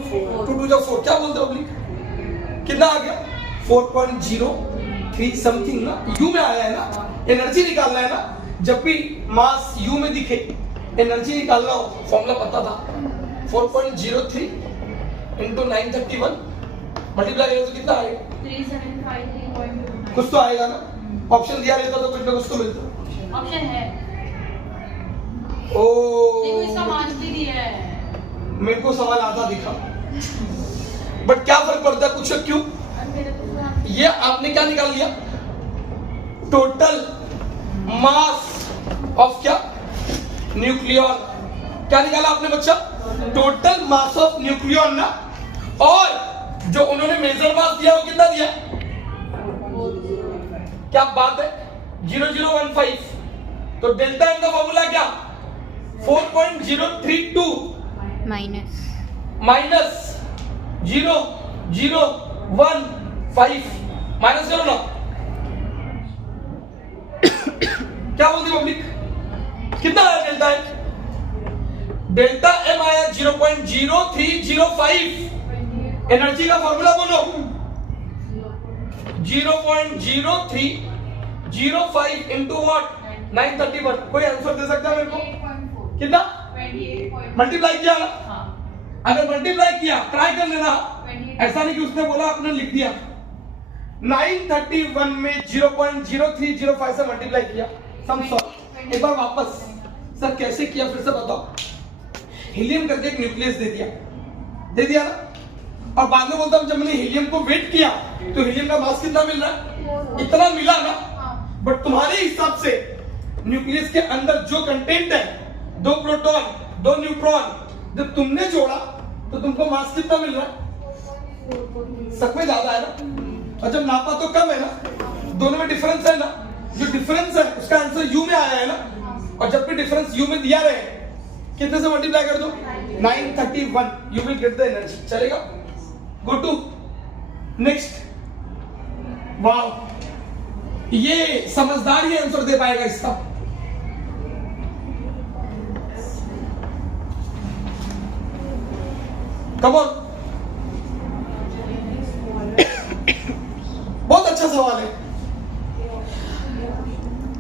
2 2 जा 4। क्या बोलते हो ओब्लिक? कितना आ गया? 4.03 समथिंग ना। यू में आया है ना, एनर्जी निकालना है ना। जब भी मास U में दिखे, एनर्जी निकालना हो, फॉर्मूला पता था 4.03 into 931 मल्टीप्लाई करें तो कितना आएगा? 3753.29. कुछ तो आएगा ना। ऑप्शन दिया रहता तो कुछ ना कुछ तो मिलता। ऑप्शन है, ओ देखो इसका मान भी दिया है. मेरे को सवाल आधा दिखा, बट क्या फर्क पड़ता है, पूछो क्यों? और मेरे को ये आपने क्या निकाल लिया? टोटल मास ऑफ क्या? न्यूक्लियॉन। क्या निकाला आपने बच्चा? टोटल मास ऑफ न्यूक्लियॉन ना। और जो उन्होंने मेजर मास दिया वो कितना दिया? क्या बात है, 0015। तो डेल्टा एम का फॉर्मूला क्या? 4.032 माइनस माइनस 0015 माइनस करो ना। क्या बोलती पब्लिक? कितना आया डेल्टा एम? डेल्टा एम आया 0.0305। एनर्जी का फॉर्मूला बोलो। 0.0305 इंटू व्हाट? 931। कोई आंसर दे सकता है मेरे को? 8.4. कितना? 28. मल्टीप्लाई किया ना? हाँ. अगर मल्टीप्लाई किया ट्राई कर लेना। 28. ऐसा नहीं कि उसने बोला आपने लिख दिया। 931 में 0.0305 से मल्टीप्लाई किया। Sum solve. एक बार वापस सर कैसे किया फिर से बताओ। हीलियम करके एक न्यूक्लियस दे दिया ना। और बाद में बोलता हूं जब मैंने हीलियम को वेट किया तो हीलियम का मास कितना मिल रहा है? इतना मिला ना। बट तुम्हारे हिसाब से न्यूक्लियस के अंदर जो कंटेंट है, 2 प्रोटॉन 2 न्यूट्रॉन, जब तुमने जोड़ा तो तुमको मास कितना मिल रहा है? सब में ज्यादा है ना। और जब नापा तो कम है ना। दोनों में डिफरेंस है ना। जो डिफरेंस है उसका आंसर यू में आया है ना। और जब भी डिफरेंस यू में दिया रहे, कितने से मल्टीप्लाई कर दो? 931। You will get the energy. चलेगा? Go to next. वाओ, ये समझदार ही आंसर दे पाएगा इसका। Come on. बहुत अच्छा सवाल है।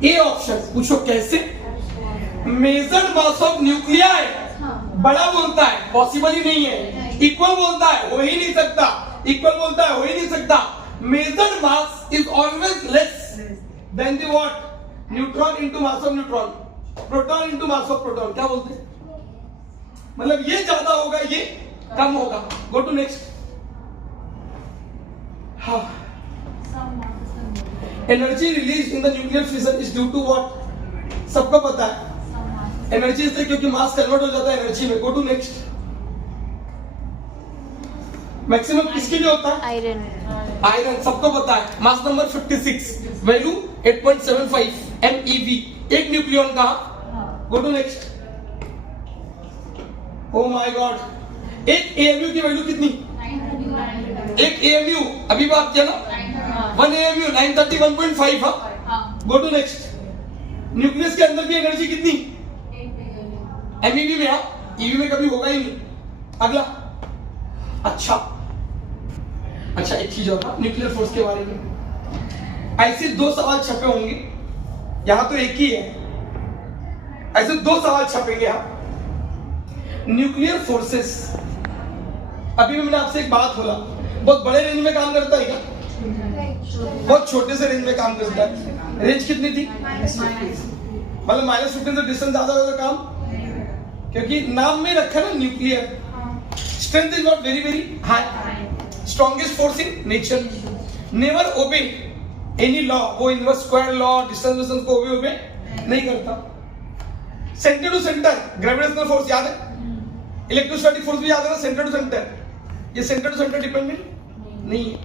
ए ऑप्शन पूछो कैसे? मेजर्ड मास ऑफ न्यूक्लियाई बड़ा बोलता है, पॉसिबल ही नहीं है। इक्वल बोलता है, हो ही नहीं सकता। इक्वल बोलता है, हो ही नहीं सकता। Measured mass is always less then the what? Neutron into mass of neutron, proton into mass of proton. क्या बोलते हैं? मतलब ये ज्यादा होगा, ये कम होगा। Go to next. हाँ, energy release in the nuclear fission is due to what? सबको पता है। एनर्जी इसलिए क्योंकि मास कन्वर्ट हो जाता है एनर्जी में। Go to next. मैक्सिमम किसके लिए होता है? आयरन आयरन, सबको पता है। Mass number 56, value 8.75 MeV। एक न्यूक्लियन का। Go to next. Oh my God, एक AMU की वैल्यू कितनी? 931. एक AMU अभी बात किया ना, 1 AMU 931.5। हाँ, गो टू नेक्स्ट। न्यूक्लियस के अंदर की एनर्जी कितनी? MEV में। हाँ, EV में कभी होगा ही नहीं। अगला। अच्छा एक चीज और न्यूक्लियर फोर्स के बारे में। ऐसे 2 सवाल छपे होंगे, यहां तो एक ही है। ऐसे 2 सवाल छपेंगे यहां। न्यूक्लियर फोर्सेस, अभी मैंने आपसे एक बात बोला, बहुत बड़े रेंज में काम करता है क्या? बहुत छोटे से रेंज में काम करता है। रेंज कितनी थी? मतलब -15 से डिस्टेंस ज्यादा होगा काम, क्योंकि नाम में रखा ना nuclear. Strength is not very very high, strongest force in nature, never obey any law. वो इनवर्स स्क्वायर लॉ, डिस्टेंस को ओबे नहीं करता। Centre to centre gravitational force याद है, इलेक्ट्रोस्टैटिक फोर्स भी याद है ना, सेंटर टू सेंटर। ये सेंटर टू सेंटर डिपेंडेंट नहीं है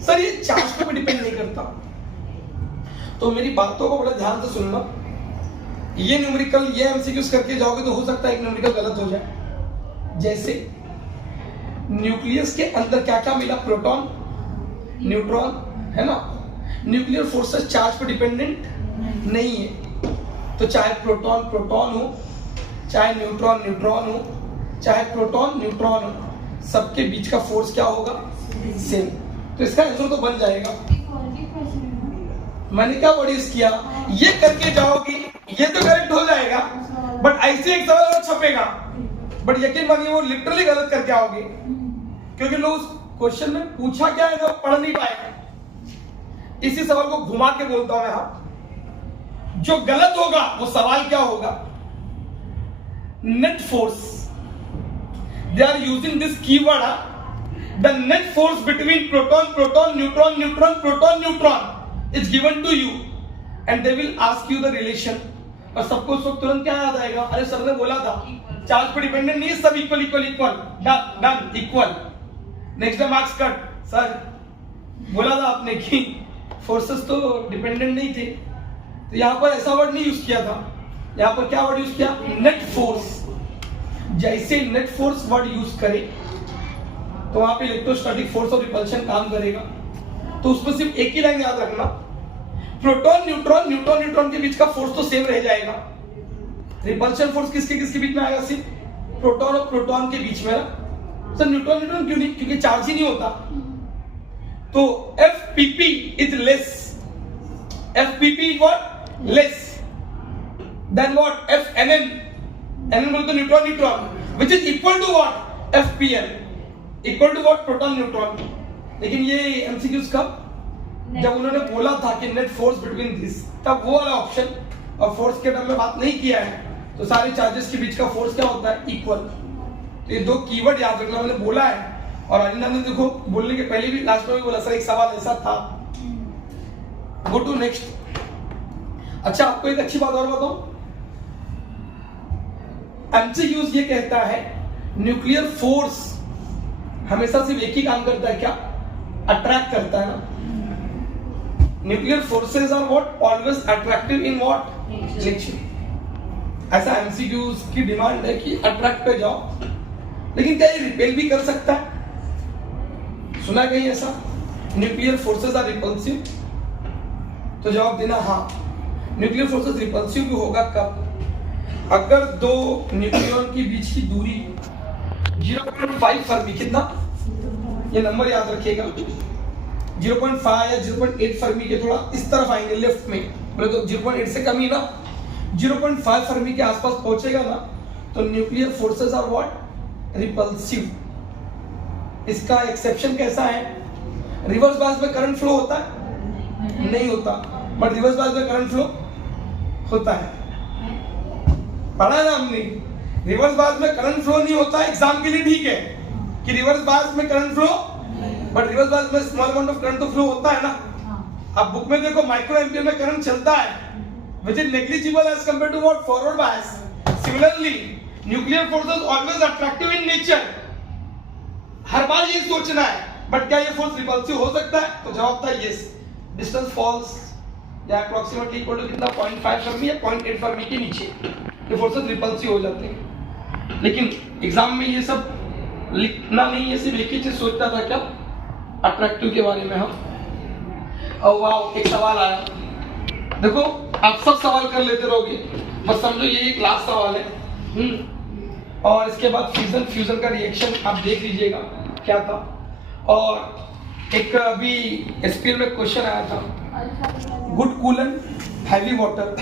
सर, ये चार्ज पे डिपेंड नहीं करता। तो मेरी बातों को बड़ा ध्यान से सुनना। ये न्यूमेरिकल, ये एमसीक्यूज करके जाओगे तो हो सकता है एक न्यूमेरिकल गलत हो जाए। जैसे न्यूक्लियस के अंदर क्या क्या मिला? प्रोटॉन, न्यूट्रॉन, है ना। न्यूक्लियर फोर्सेस चार्ज पे डिपेंडेंट नहीं है। तो चाहे प्रोटॉन प्रोटॉन हो, चाहे न्यूट्रॉन न्यूट्रॉन हो, चाहे प्रोटॉन न्यूट्रॉन हो, सबके बीच का फोर्स क्या होगा? सेम। तो इसका आंसर तो बन जाएगा मैंने क्या वर्ड यूज किया, ये करके जाओगी, ये तो करेक्ट हो जाएगा, बट ऐसे एक सवाल और छपेगा, बट यकीन मानिए वो लिटरली गलत करके आओगे, क्योंकि लोग उस क्वेश्चन में पूछा क्या है वो पढ़ नहीं पाएंगे। इसी सवाल को घुमा के बोलता हूं मैं, हाँ, जो गलत होगा वो सवाल क्या होगा, net force, they are using this keyword, the net force between proton, proton, neutron, neutron, proton, neutron is given to you and they will ask you the relation। और सबको उस वक्त तुरंत क्या याद आएगा, अरे सर ने बोला था चार्ज पे डिपेंडेंट नहीं है, सब equal equal equal, done equal, next day marks cut, sir बोला था आपने कि फोर्सेस तो डिपेंडेंट नहीं थे, तो यहाँ पर ऐसा वर्ड नहीं यूज किया था, यहाँ पर क्या वर्ड यूज किया, नेट फोर्स। जैसे नेट फोर्स वर्ड यूज करे तो वहां पे इलेक्ट्रोस्टैटिक फोर्स और रिपल्शन काम करेगा, तो उसमें सिर्फ एक ही लाइन याद रखना, प्रोटॉन न्यूट्रॉन, न्यूट्रॉन न्यूट्रॉन के बीच का फोर्स तो सेम रह जाएगा, रिपल्शन फोर्स किसके किसके बीच में आएगा, सिर्फ प्रोटॉन और प्रोटॉन के बीच में ना। सर न्यूट्रॉन न्यूट्रॉन क्यों नहीं, क्योंकि चार्ज ही नहीं होता, तो FPP is less, FPP is what, less than what, FNN, NN बोलते neutron neutron, which is equal to what, FPN, equal to what, proton neutron. लेकिन ये एमसीक्यूज कब, जब उन्होंने बोला था कि नेट फोर्स बिटवीन दिस, तब वो वाला ऑप्शन, और फोर्स के टर्म में बात नहीं किया है, तो सारे चार्जेस के बीच का फोर्स क्या होता है, इक्वल। तो ये दो कीवर्ड याद रखना, मैंने बोला है, और अरिंदा ने देखो बोलने के पहले भी लास्ट में भी बोला, सर एक सवाल ऐसा था, गो टू नेक्स्ट। अच्छा आपको एक अच्छी बात और बताऊं, एमसीक्यूज ये कहता है न्यूक्लियर फोर्स हमेशा सिर्फ एक ही काम करता है, क्या, अट्रैक्ट करता है ना। Nuclear forces are what, always attractive in what, nature. ऐसा एमसीक्यूज की डिमांड है कि अट्रैक्ट पे जाओ, लेकिन क्या ये रिपेल भी कर सकता है, सुना कहीं ऐसा, न्यूक्लियर फोर्सेस आर रिपल्सिव, तो जवाब देना हाँ। न्यूक्लियर फोर्सेस रिपल्सिव भी होगा कब, अगर दो न्यूक्लियन के बीच की दूरी 0.5 फर्मी, कितना, ये नंबर याद रखिएगा, 0.5 या 0.8 फर्मी के थोड़ा इस तरफ आएंगे लेफ्ट में, बोले तो 0.8 से कम ही ना, 0.5 फर्मी के आसपास पहुंचेगा ना, तो nuclear forces are what, repulsive. इसका एक्सेप्शन कैसा है, रिवर्स बायस में करंट फ्लो होता है, नहीं होता, बट रिवर्स बायस में करंट फ्लो होता है, पढ़ा ना हमने, रिवर्स बायस में करंट फ्लो नहीं होता, एग्जाम के लिए ठीक है कि रिवर्स बायस में current flow, but reverse bias में स्मॉल अमाउंट ऑफ करंट तो फ्लो होता है ना। अब बुक में देखो माइक्रो एम्पियर में करंट चलता है, which is negligible as compare to what, forward bias. Similarly nuclear forces always attractive in nature, हर बार ये सोचना है, बट क्या ये फोर्स रिपल्सिव हो सकता है, तो जवाब था यस। डिस्टेंस फॉल्स या अप्रोक्सीमेटली इक्वल टू कितना, 0.5 फर्मी या 0.8 फर्मी के नीचे ये फोर्सेस रिपल्सिव हो जाते हैं। लेकिन एग्जाम में ये सब लिखना नहीं है, सिर्फ एक ही चीज सोचता था, क्या, अट्रैक्टिव के बारे में। हम और वाह एक सवाल आया, देखो आप सब सवाल कर लेते रहोगे, बस समझो ये एक लास्ट सवाल है, और इसके बाद फ्यूजन का रिएक्शन आप देख लीजिएगा क्या था। और एक अभी एसपीएल में क्वेश्चन आया था, good coolant, heavy water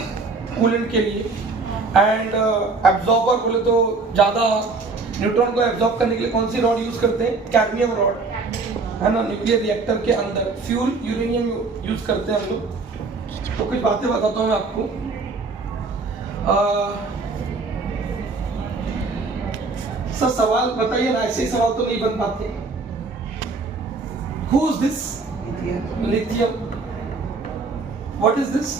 coolant के लिए, एंड एब्जॉर्बर बोले तो ज्यादा न्यूट्रॉन को एब्जॉर्ब करने के लिए कौन सी रॉड यूज करते हैं, कैडमियम रॉड, है ना, न्यूक्लियर रिएक्टर के अंदर फ्यूल यूरेनियम यूज करते हैं हम लोग। तो कुछ बातें बताता हूँ मैं आपको। सर सवाल बताइए ना, ऐसे ही सवाल तो नहीं बन पाते। Who is this? Lithium. What is this?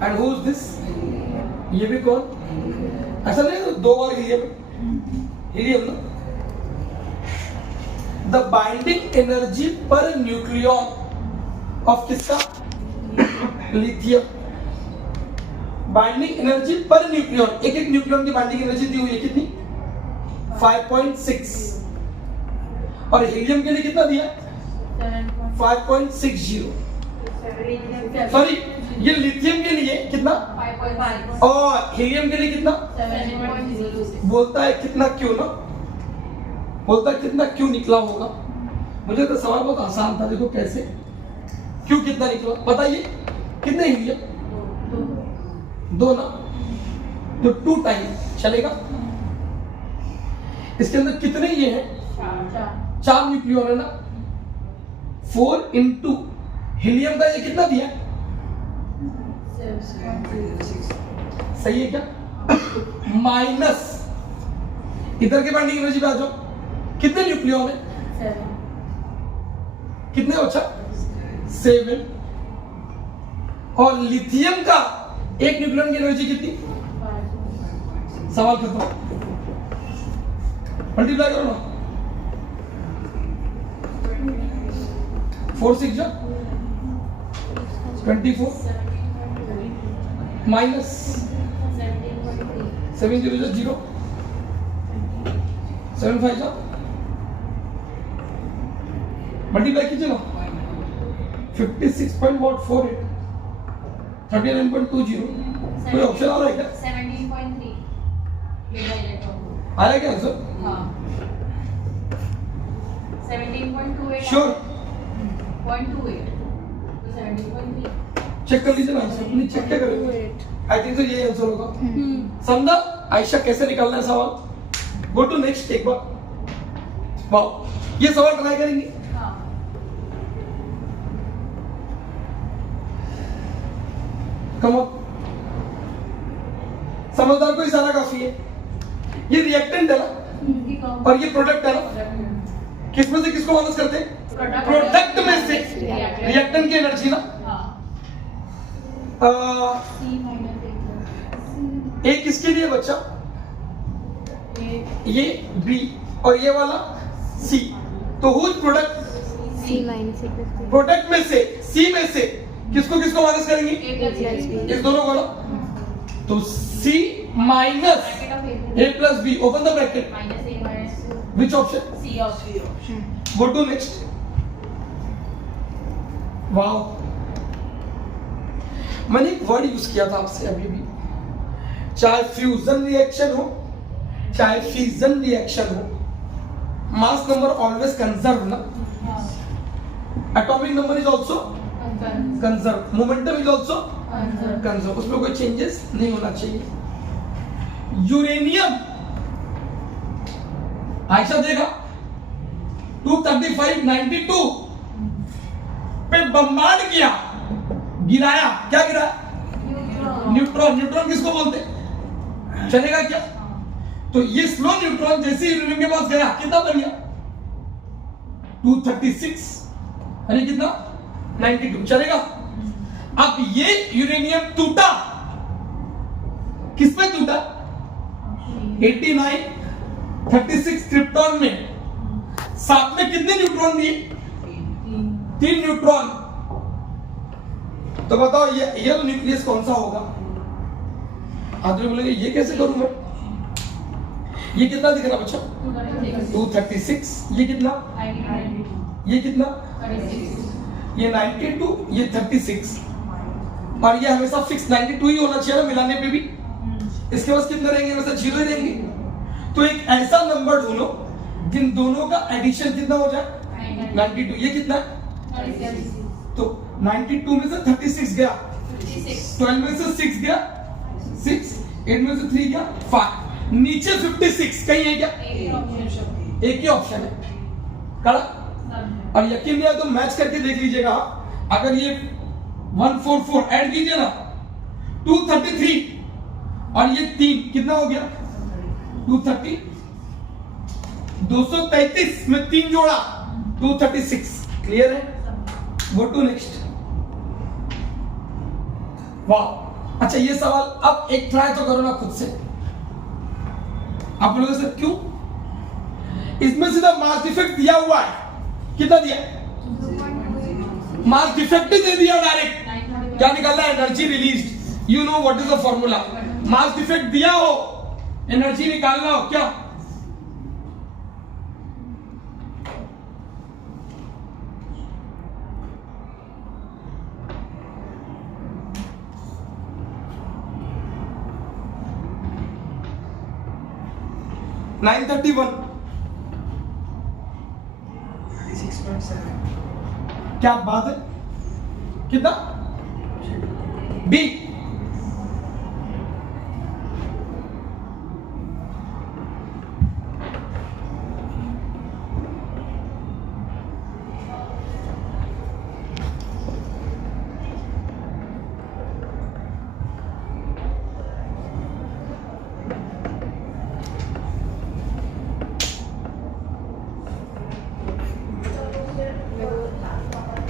And who is this? ये भी कौन? ऐसा नहीं दो बार हीलियम ना। The binding energy per nucleon of किसका? Lithium. Binding energy per nucleon, एक एक न्यूक्लियन की बाइंडिंग एनर्जी दी हुई है कितनी, 5.6, और हीलियम के लिए कितना दिया, 5.60। सॉरी ये लिथियम के लिए कितना, 5.5 और हीलियम के लिए कितना, 7.06। बोलता है कितना क्यों ना, बोलता है कितना क्यों निकला होगा। मुझे तो सवाल बहुत आसान था, देखो कैसे, क्यों कितना निकला बताइए, कितने हीलियम? दो ना, तो 2 टाइम चलेगा। इसके अंदर कितने ये हैं? 4 न्यूक्लियॉन है ना। 4 इंटू हीलियम का ये कितना दिया? सही है क्या? माइनस इधर के बाइंडिंग एनर्जी पे आ जाओ, कितने न्यूक्लियॉन है? कितने बच्चा? 7। और लिथियम का एक न्यूक्लियॉन की एनर्जी कितनी? सवाल खत्म, मल्टीप्लाई करो ना। 4 6 जा 24 माइनस 7 0 0 7 5 जा मल्टीप्लाई कीजिए ना। 56.48 39.20 कोई ऑप्शन आ रहा है क्या? 17.3 आया क्या आंसर? हाँ 17.28 श्योर 0.28 तो 17.3 चेक कर लीजिए ना आंसर, नहीं चेक क्या करेंगे? आई थिंक तो ये आंसर होगा। समझा आयशा कैसे निकालना है सवाल? गो टू नेक्स्ट एक बार। वाओ, ये सवाल ट्राई करेंगे। हाँ कम ऑन, समझदार को इशारा काफी है। ये रिएक्टेंट है ना और ये प्रोडक्ट है ना, किसमें से किसको माइनस करते हैं? प्रोडक्ट में से रिएक्टेंट की एनर्जी ना। ए किसके लिए बच्चा? ये बी और ये वाला सी, तो whose product? C minus A plus B. Product में से सी में से किसको किसको माइनस करेंगे? इस दोनों को ना। तो C minus A plus B, open the bracket, which option? Go to next. Wow, मैंने एक वर्ड यूज किया था आपसे अभी भी, चाहे फ्यूजन रिएक्शन हो चाहे फिजन रिएक्शन हो, मास नंबर ऑलवेज कंजर्व ना, atomic number is also conserve, momentum is also conserve, उसमें कोई चेंजेस नहीं होना चाहिए। यूरेनियम आयशा देखा 235 92 पे बम्बार्ड किया, गिराया, क्या गिराया? न्यूट्रॉन। न्यूट्रॉन किसको बोलते हैं? चलेगा क्या? तो ये स्लो न्यूट्रॉन जैसे यूरेनियम के पास गया कितना बन गया? 236 यानी कितना? 92 चलेगा। अब ये यूरेनियम टूटा, किस पे टूटा? 89 36 क्रिप्टॉन में, साथ में कितने न्यूट्रॉन दिए? 3 न्यूट्रॉन। तो बताओ ये तो न्यूक्लियस कौन सा होगा? आदमी बोलेंगे ये कैसे करूं मैं? ये कितना दिख रहा बच्चा? 236, ये कितना? ये कितना? ये 92, ये 36, और ये हमेशा फिक्स 92 ही होना चाहिए ना, मिलाने पे भी। इसके पास कितने रहेंगे? हमेशा 0 ही रहेंगे। तो एक ऐसा नंबर ढूंढो जिन दोनों का एडिशन कितना हो जाए? 92। ये कितना है? तो 92 में से 36 गया, 12 में से 6 गया 6, 8 में से 3 गया 5, नीचे 56 कहीं है क्या? एक ही ऑप्शन है, कड़ा। और यकीन नहीं है तो मैच करके देख लीजिएगा। अगर ये 144 ऐड कीजिए ना, 233 और ये 3 कितना हो गया? 230, 233 में 3 जोड़ा 236। क्लियर है? Go to next. वाह, अच्छा ये सवाल अब एक ट्राई तो करो ना खुद से। आप लोगों से क्यों? इसमें सीधा मास डिफेक्ट दिया हुआ है, कितना दिया? मास डिफेक्ट दे दिया डायरेक्ट। क्या निकालना है? Energy released. You know what is the formula? Mass defect दिया हो, एनर्जी निकालना हो, क्या? नाइन 31 क्या बात है? कितना? बी।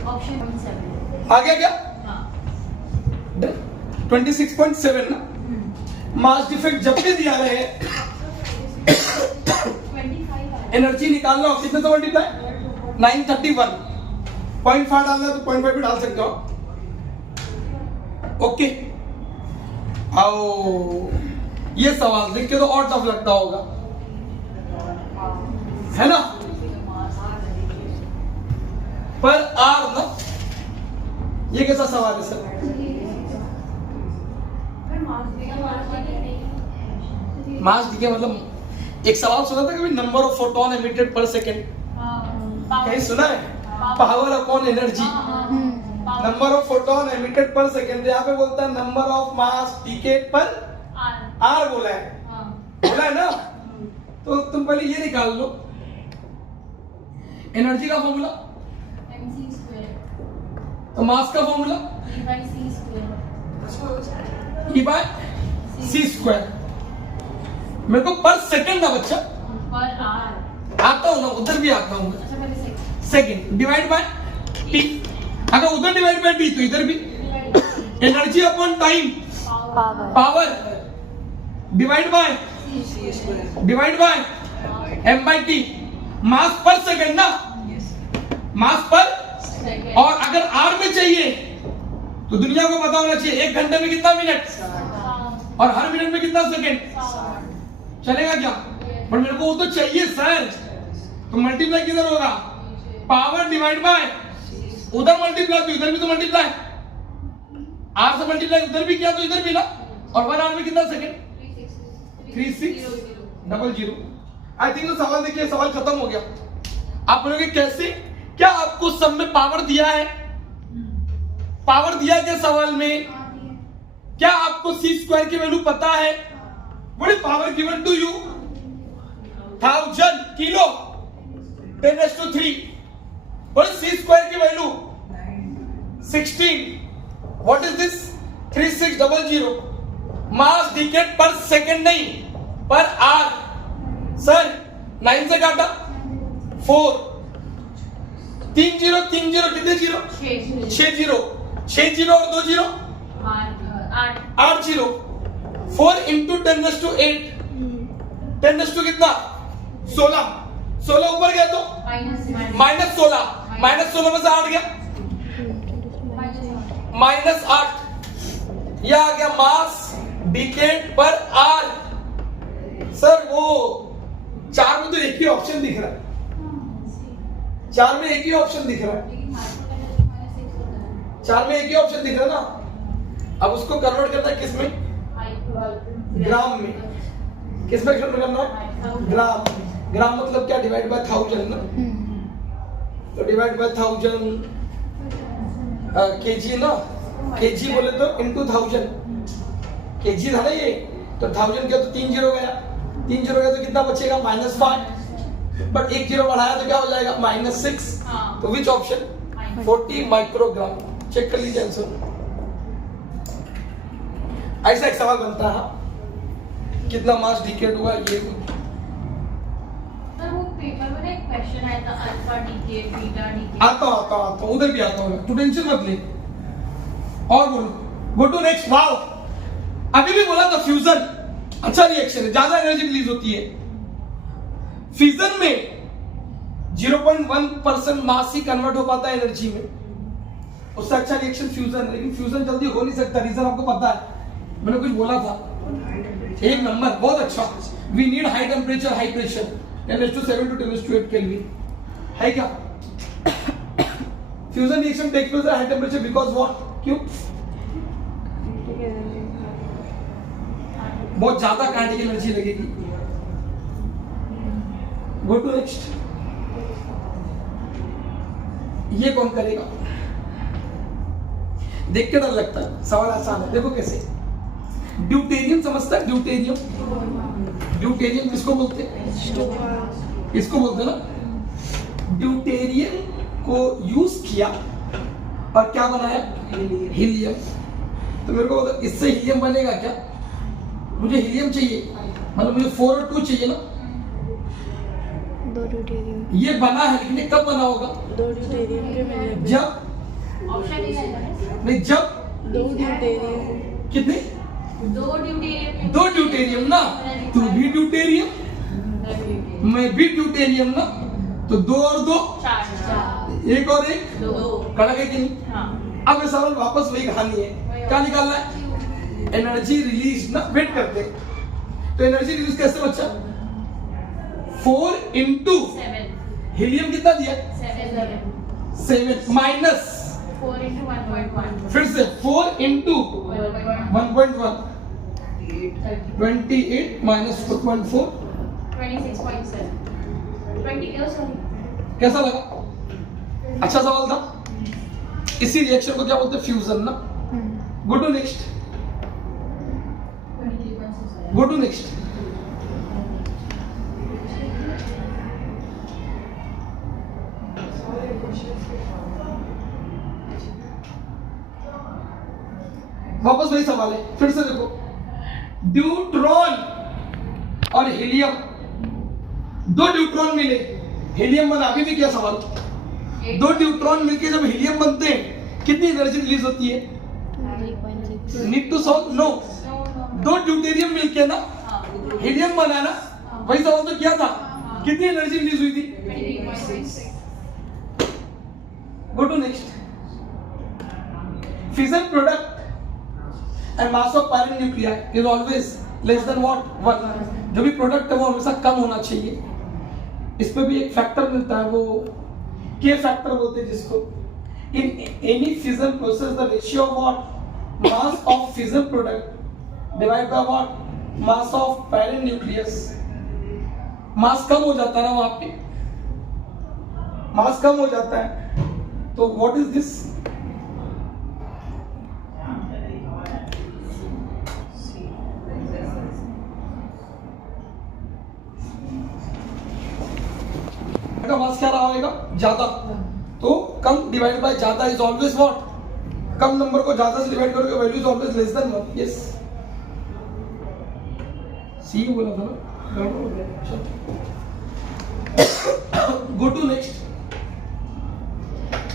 ऑप्शन 7। आ गया क्या? हाँ 26.7 ना। मास डिफेक्ट जब भी दिया रहे 25 एनर्जी निकालना हो कितने से मल्टीप्लाई? 931। 0.5 डालना है तो 0.5 भी डाल सकते हो। ओके आओ, ये सवाल देख के तो और टफ लगता होगा, है ना? पर आर ना, ये कैसा सवाल है सर? मास डी के मतलब एक सवाल सुना था कभी, नंबर ऑफ फोटोन एमिटेड पर सेकेंड, कहीं सुना है? Power upon energy, number of photon emitted पर सेकेंड। यहाँ पे बोलता है नंबर ऑफ मास डिकेड पर आर बोला है, बोला है ना? तो तुम पहले ये निकाल लो एनर्जी का फॉर्मूला, तो मास का फॉर्मूला E बाय सी स्क्वायर। मेरे को पर सेकंड ना बच्चा आता हूँ ना, उधर भी आता हूँ सेकंड डिवाइड बाय टी। अगर उधर डिवाइड बाय टी तो इधर भी energy upon time power divide by M by T. Mass per second ना, मास पर। और अगर आर में चाहिए तो दुनिया को पता होना चाहिए 1 घंटे में कितना मिनट और हर मिनट में कितना सेकंड। चलेगा क्या? पर मेरे को वो तो चाहिए सर, तो मल्टीप्लाई किधर होगा? पावर डिवाइड बाय उधर मल्टीप्लाई तो इधर भी तो मल्टीप्लाई, आर से मल्टीप्लाई उधर भी किया तो इधर भी ना। और 1 आवर में कितना सेकंड? 3600। आई थिंक तो सवाल देखिए, सवाल खत्म हो गया। आप बोलोगे कैसे? क्या आपको सब में पावर दिया है? पावर दिया क्या सवाल में? क्या आपको सी स्क्वायर की वैल्यू पता है? What is power given to you? 1000 kilo 10⁻3। What is C square की value? 16। What is this? 3600। Mass decade per second नहीं, पर आर। सर 9 से काटा 4, 3 0 3 0 कितने जीरो? 6 0 6 0 और 2 0 8 0। 4 इंटू 10⁸8 10 कितना? 16। 16 ऊपर गया तो -16, -16 में से 8 गया -8। यह आ गया मास डिकेड पर आर। सर वो 4 में तो एक ही ऑप्शन दिख रहा है, 4 में एक ही ऑप्शन दिख रहा है, 4 में एक ही ऑप्शन दिख रहा है ना। अब उसको कन्वर्ट करना है किसमें? ग्राम में। किसमें कन्वर्ट करना है? ग्राम। ग्राम मतलब क्या? डिवाइड बाय 1000 ना। तो डिवाइड बाय 1000 केजी ना, केजी बोले तो इनटू 1000 केजी था ना ये, तो 1000 किया तो 3 0 गया, 3 0 गया तो कितना बचेगा? -5। बट 1 0 बढ़ाया तो क्या हो जाएगा? -6। तो विच ऑप्शन? 40 माइक्रोग्राम। चेक कर लीजिए आंसर। ऐसा एक सवाल बनता है, कितना मास डिकेड हुआ ये। सर वो पेपर में एक क्वेश्चन आया था, अल्फा डिकेड बीटा डिकेड। आता हूं उधर भी आता हूं, तू टेंशन मत ले। और बोलो, गो टू नेक्स्ट। वाओ, अभी भी बोला था फ्यूजन अच्छा रिएक्शन है, ज्यादा एनर्जी रिलीज होती है। फ्यूजन में 0.1% मास ही कन्वर्ट हो पाता है एनर्जी में, उससे अच्छा रिएक्शन फ्यूजन है। लेकिन फ्यूजन जल्दी हो नहीं सकता, रीजन आपको पता है, मैंने कुछ बोला था। एक नंबर बहुत अच्छा। We need high temperature high pressure 10⁻7 to 10⁻8 kelvin, है क्या? Fusion reaction takes place at high temperature because what? क्यों? बहुत ज्यादा काइनेटिक एनर्जी लगेगी। Go to next. ये कौन करेगा? देख के डर लगता है, सवाल आसान है, देखो कैसे। ड्यूटेरियम समझता है? ड्यूटेरियम, ड्यूटेरियम किसको बोलते हैं? इसको बोलते हैं ना। ड्यूटेरियम को यूज किया और क्या बनाया? हीलियम। तो मेरे को बता, इससे हीलियम बनेगा क्या? मुझे हीलियम चाहिए, मतलब मुझे 4 और 2 चाहिए ना। 2 ड्यूटेरियम। ये बना है, लेकिन ये कब बना होगा? 2 ड्यूटेरियम के मिलने पे। जब ऑप्शन ही है नहीं, जब 2 ड्यूटेरियम। कितने? 2 ड्यूटेरियम। 2 ड्यूटेरियम ना, तू भी ड्यूटेरियम, मैं भी ड्यूटेरियम ना, तो 2 और 2 4 1 और 1 2 कड़ा के नहीं। हाँ अब ये सवाल वापस वही कहानी है, क्या निकालना है? एनर्जी रिलीज ना, वेट करते। तो एनर्जी रिलीज कैसे बच्चा? 4 into 7 हीलियम कितना दिया? 7 माइनस 4 into 1.1 फिर से 4 into 1.1 28 minus 4.4 26.7 sorry कैसा लगा? अच्छा सवाल था। इसी रिएक्शन को क्या बोलते हैं? फ्यूजन ना। Go to next, go to next. वापस वही सवाल है, फिर से देखो। ड्यूट्रॉन और हीलियम, 2 ड्यूट्रॉन मिले, हीलियम बना। अभी भी क्या सवाल? 2 ड्यूट्रॉन मिलके जब हीलियम बनते हैं, कितनी एनर्जी रिलीज होती है? 3.6। Need to solve? No. 2 deuterium मिलके ना हीलियम बना ना, वही सवाल तो किया था, कितनी एनर्जी रिलीज हुई थी? 23.6 go to next. Fission product and mass of parent nuclei is always less than what? 1. जो भी प्रोडक्ट है वो हमेशा कम होना चाहिए। इस पे भी एक फैक्टर मिलता है, वो के फैक्टर बोलते हैं जिसको। In any fission process the ratio of what? Mass of fission product divided by what? Mass of parent nucleus। मास कम हो जाता है ना वहां पे, मास कम हो जाता है, तो व्हाट इज दिस? का मास क्या रहा होगा? ज्यादा। तो कम डिवाइड बाय ज्यादा इज ऑलवेज व्हाट? कम नंबर को ज्यादा से डिवाइड करोगे, value is always less than 1। Yes, C बोला था ना। Go to next.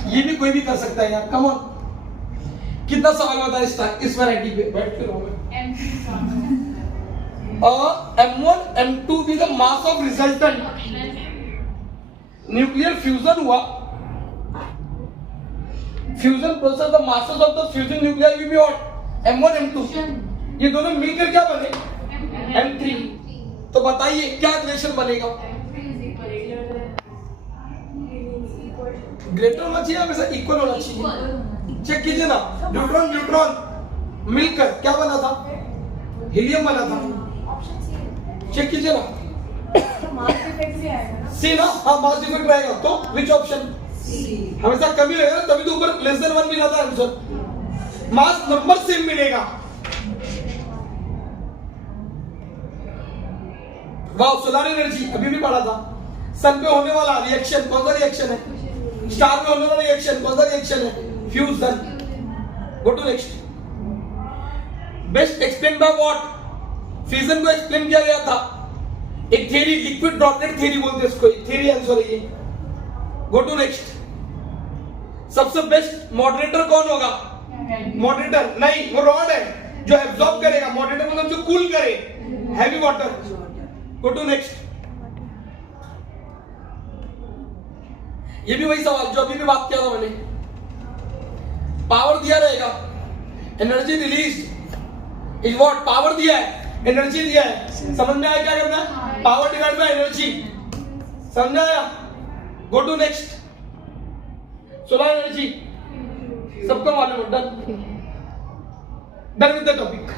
ये भी कोई भी कर सकता है यार, कम ऑन। कितना सवाल होता है इस वैरायटी पे? बैठ के रहो। M1 M2 be the mass of resultant nuclear fusion हुआ, fusion process the masses of the fusion nuclear will be what? M1 M2। ये दोनों मिलकर क्या बने? M3। तो बताइए क्या रिलेशन बनेगा? ग्रेटर होना चाहिए, हमेशा इक्वल होना चाहिए। चेक कीजिए ना, न्यूट्रॉन न्यूट्रॉन मिलकर क्या बना था? हीलियम बना था। चेक कीजिए ना, सी ना। हाँ, मास डिफेक्ट रहेगा, तो विच ऑप्शन? हमेशा कमी रहेगा ना, तभी तो ऊपर लेस देन 1 मिला था आंसर। मास नंबर सेम मिलेगा। वाह, सोलर एनर्जी अभी भी पढ़ा था। सन पे होने वाला रिएक्शन कौन सा रिएक्शन है? स्टार में होने वाला रिएक्शन कौन सा रिएक्शन है? Fusion. Go to next. Best explain by what? Fusion को एक्सप्लेन किया गया था एक थ्योरी, लिक्विड ड्रॉपलेट थ्योरी बोलते हैं इसको। थ्योरी आंसर है ये। Go to next. सबसे बेस्ट मॉडरेटर कौन होगा? मॉडरेटर नहीं, वो रॉड है जो एब्जॉर्ब करेगा। मॉडरेटर मतलब जो कूल करे heavy water. Go to next. ये भी वही सवाल जो अभी भी बात किया था मैंने। पावर दिया रहेगा, energy release is what? Power दिया है, एनर्जी दिया है। समझ में आया क्या करना है? Power divide by energy. समझ आया? Go to next. Solar energy सबको मालूम है। Done, done with the topic.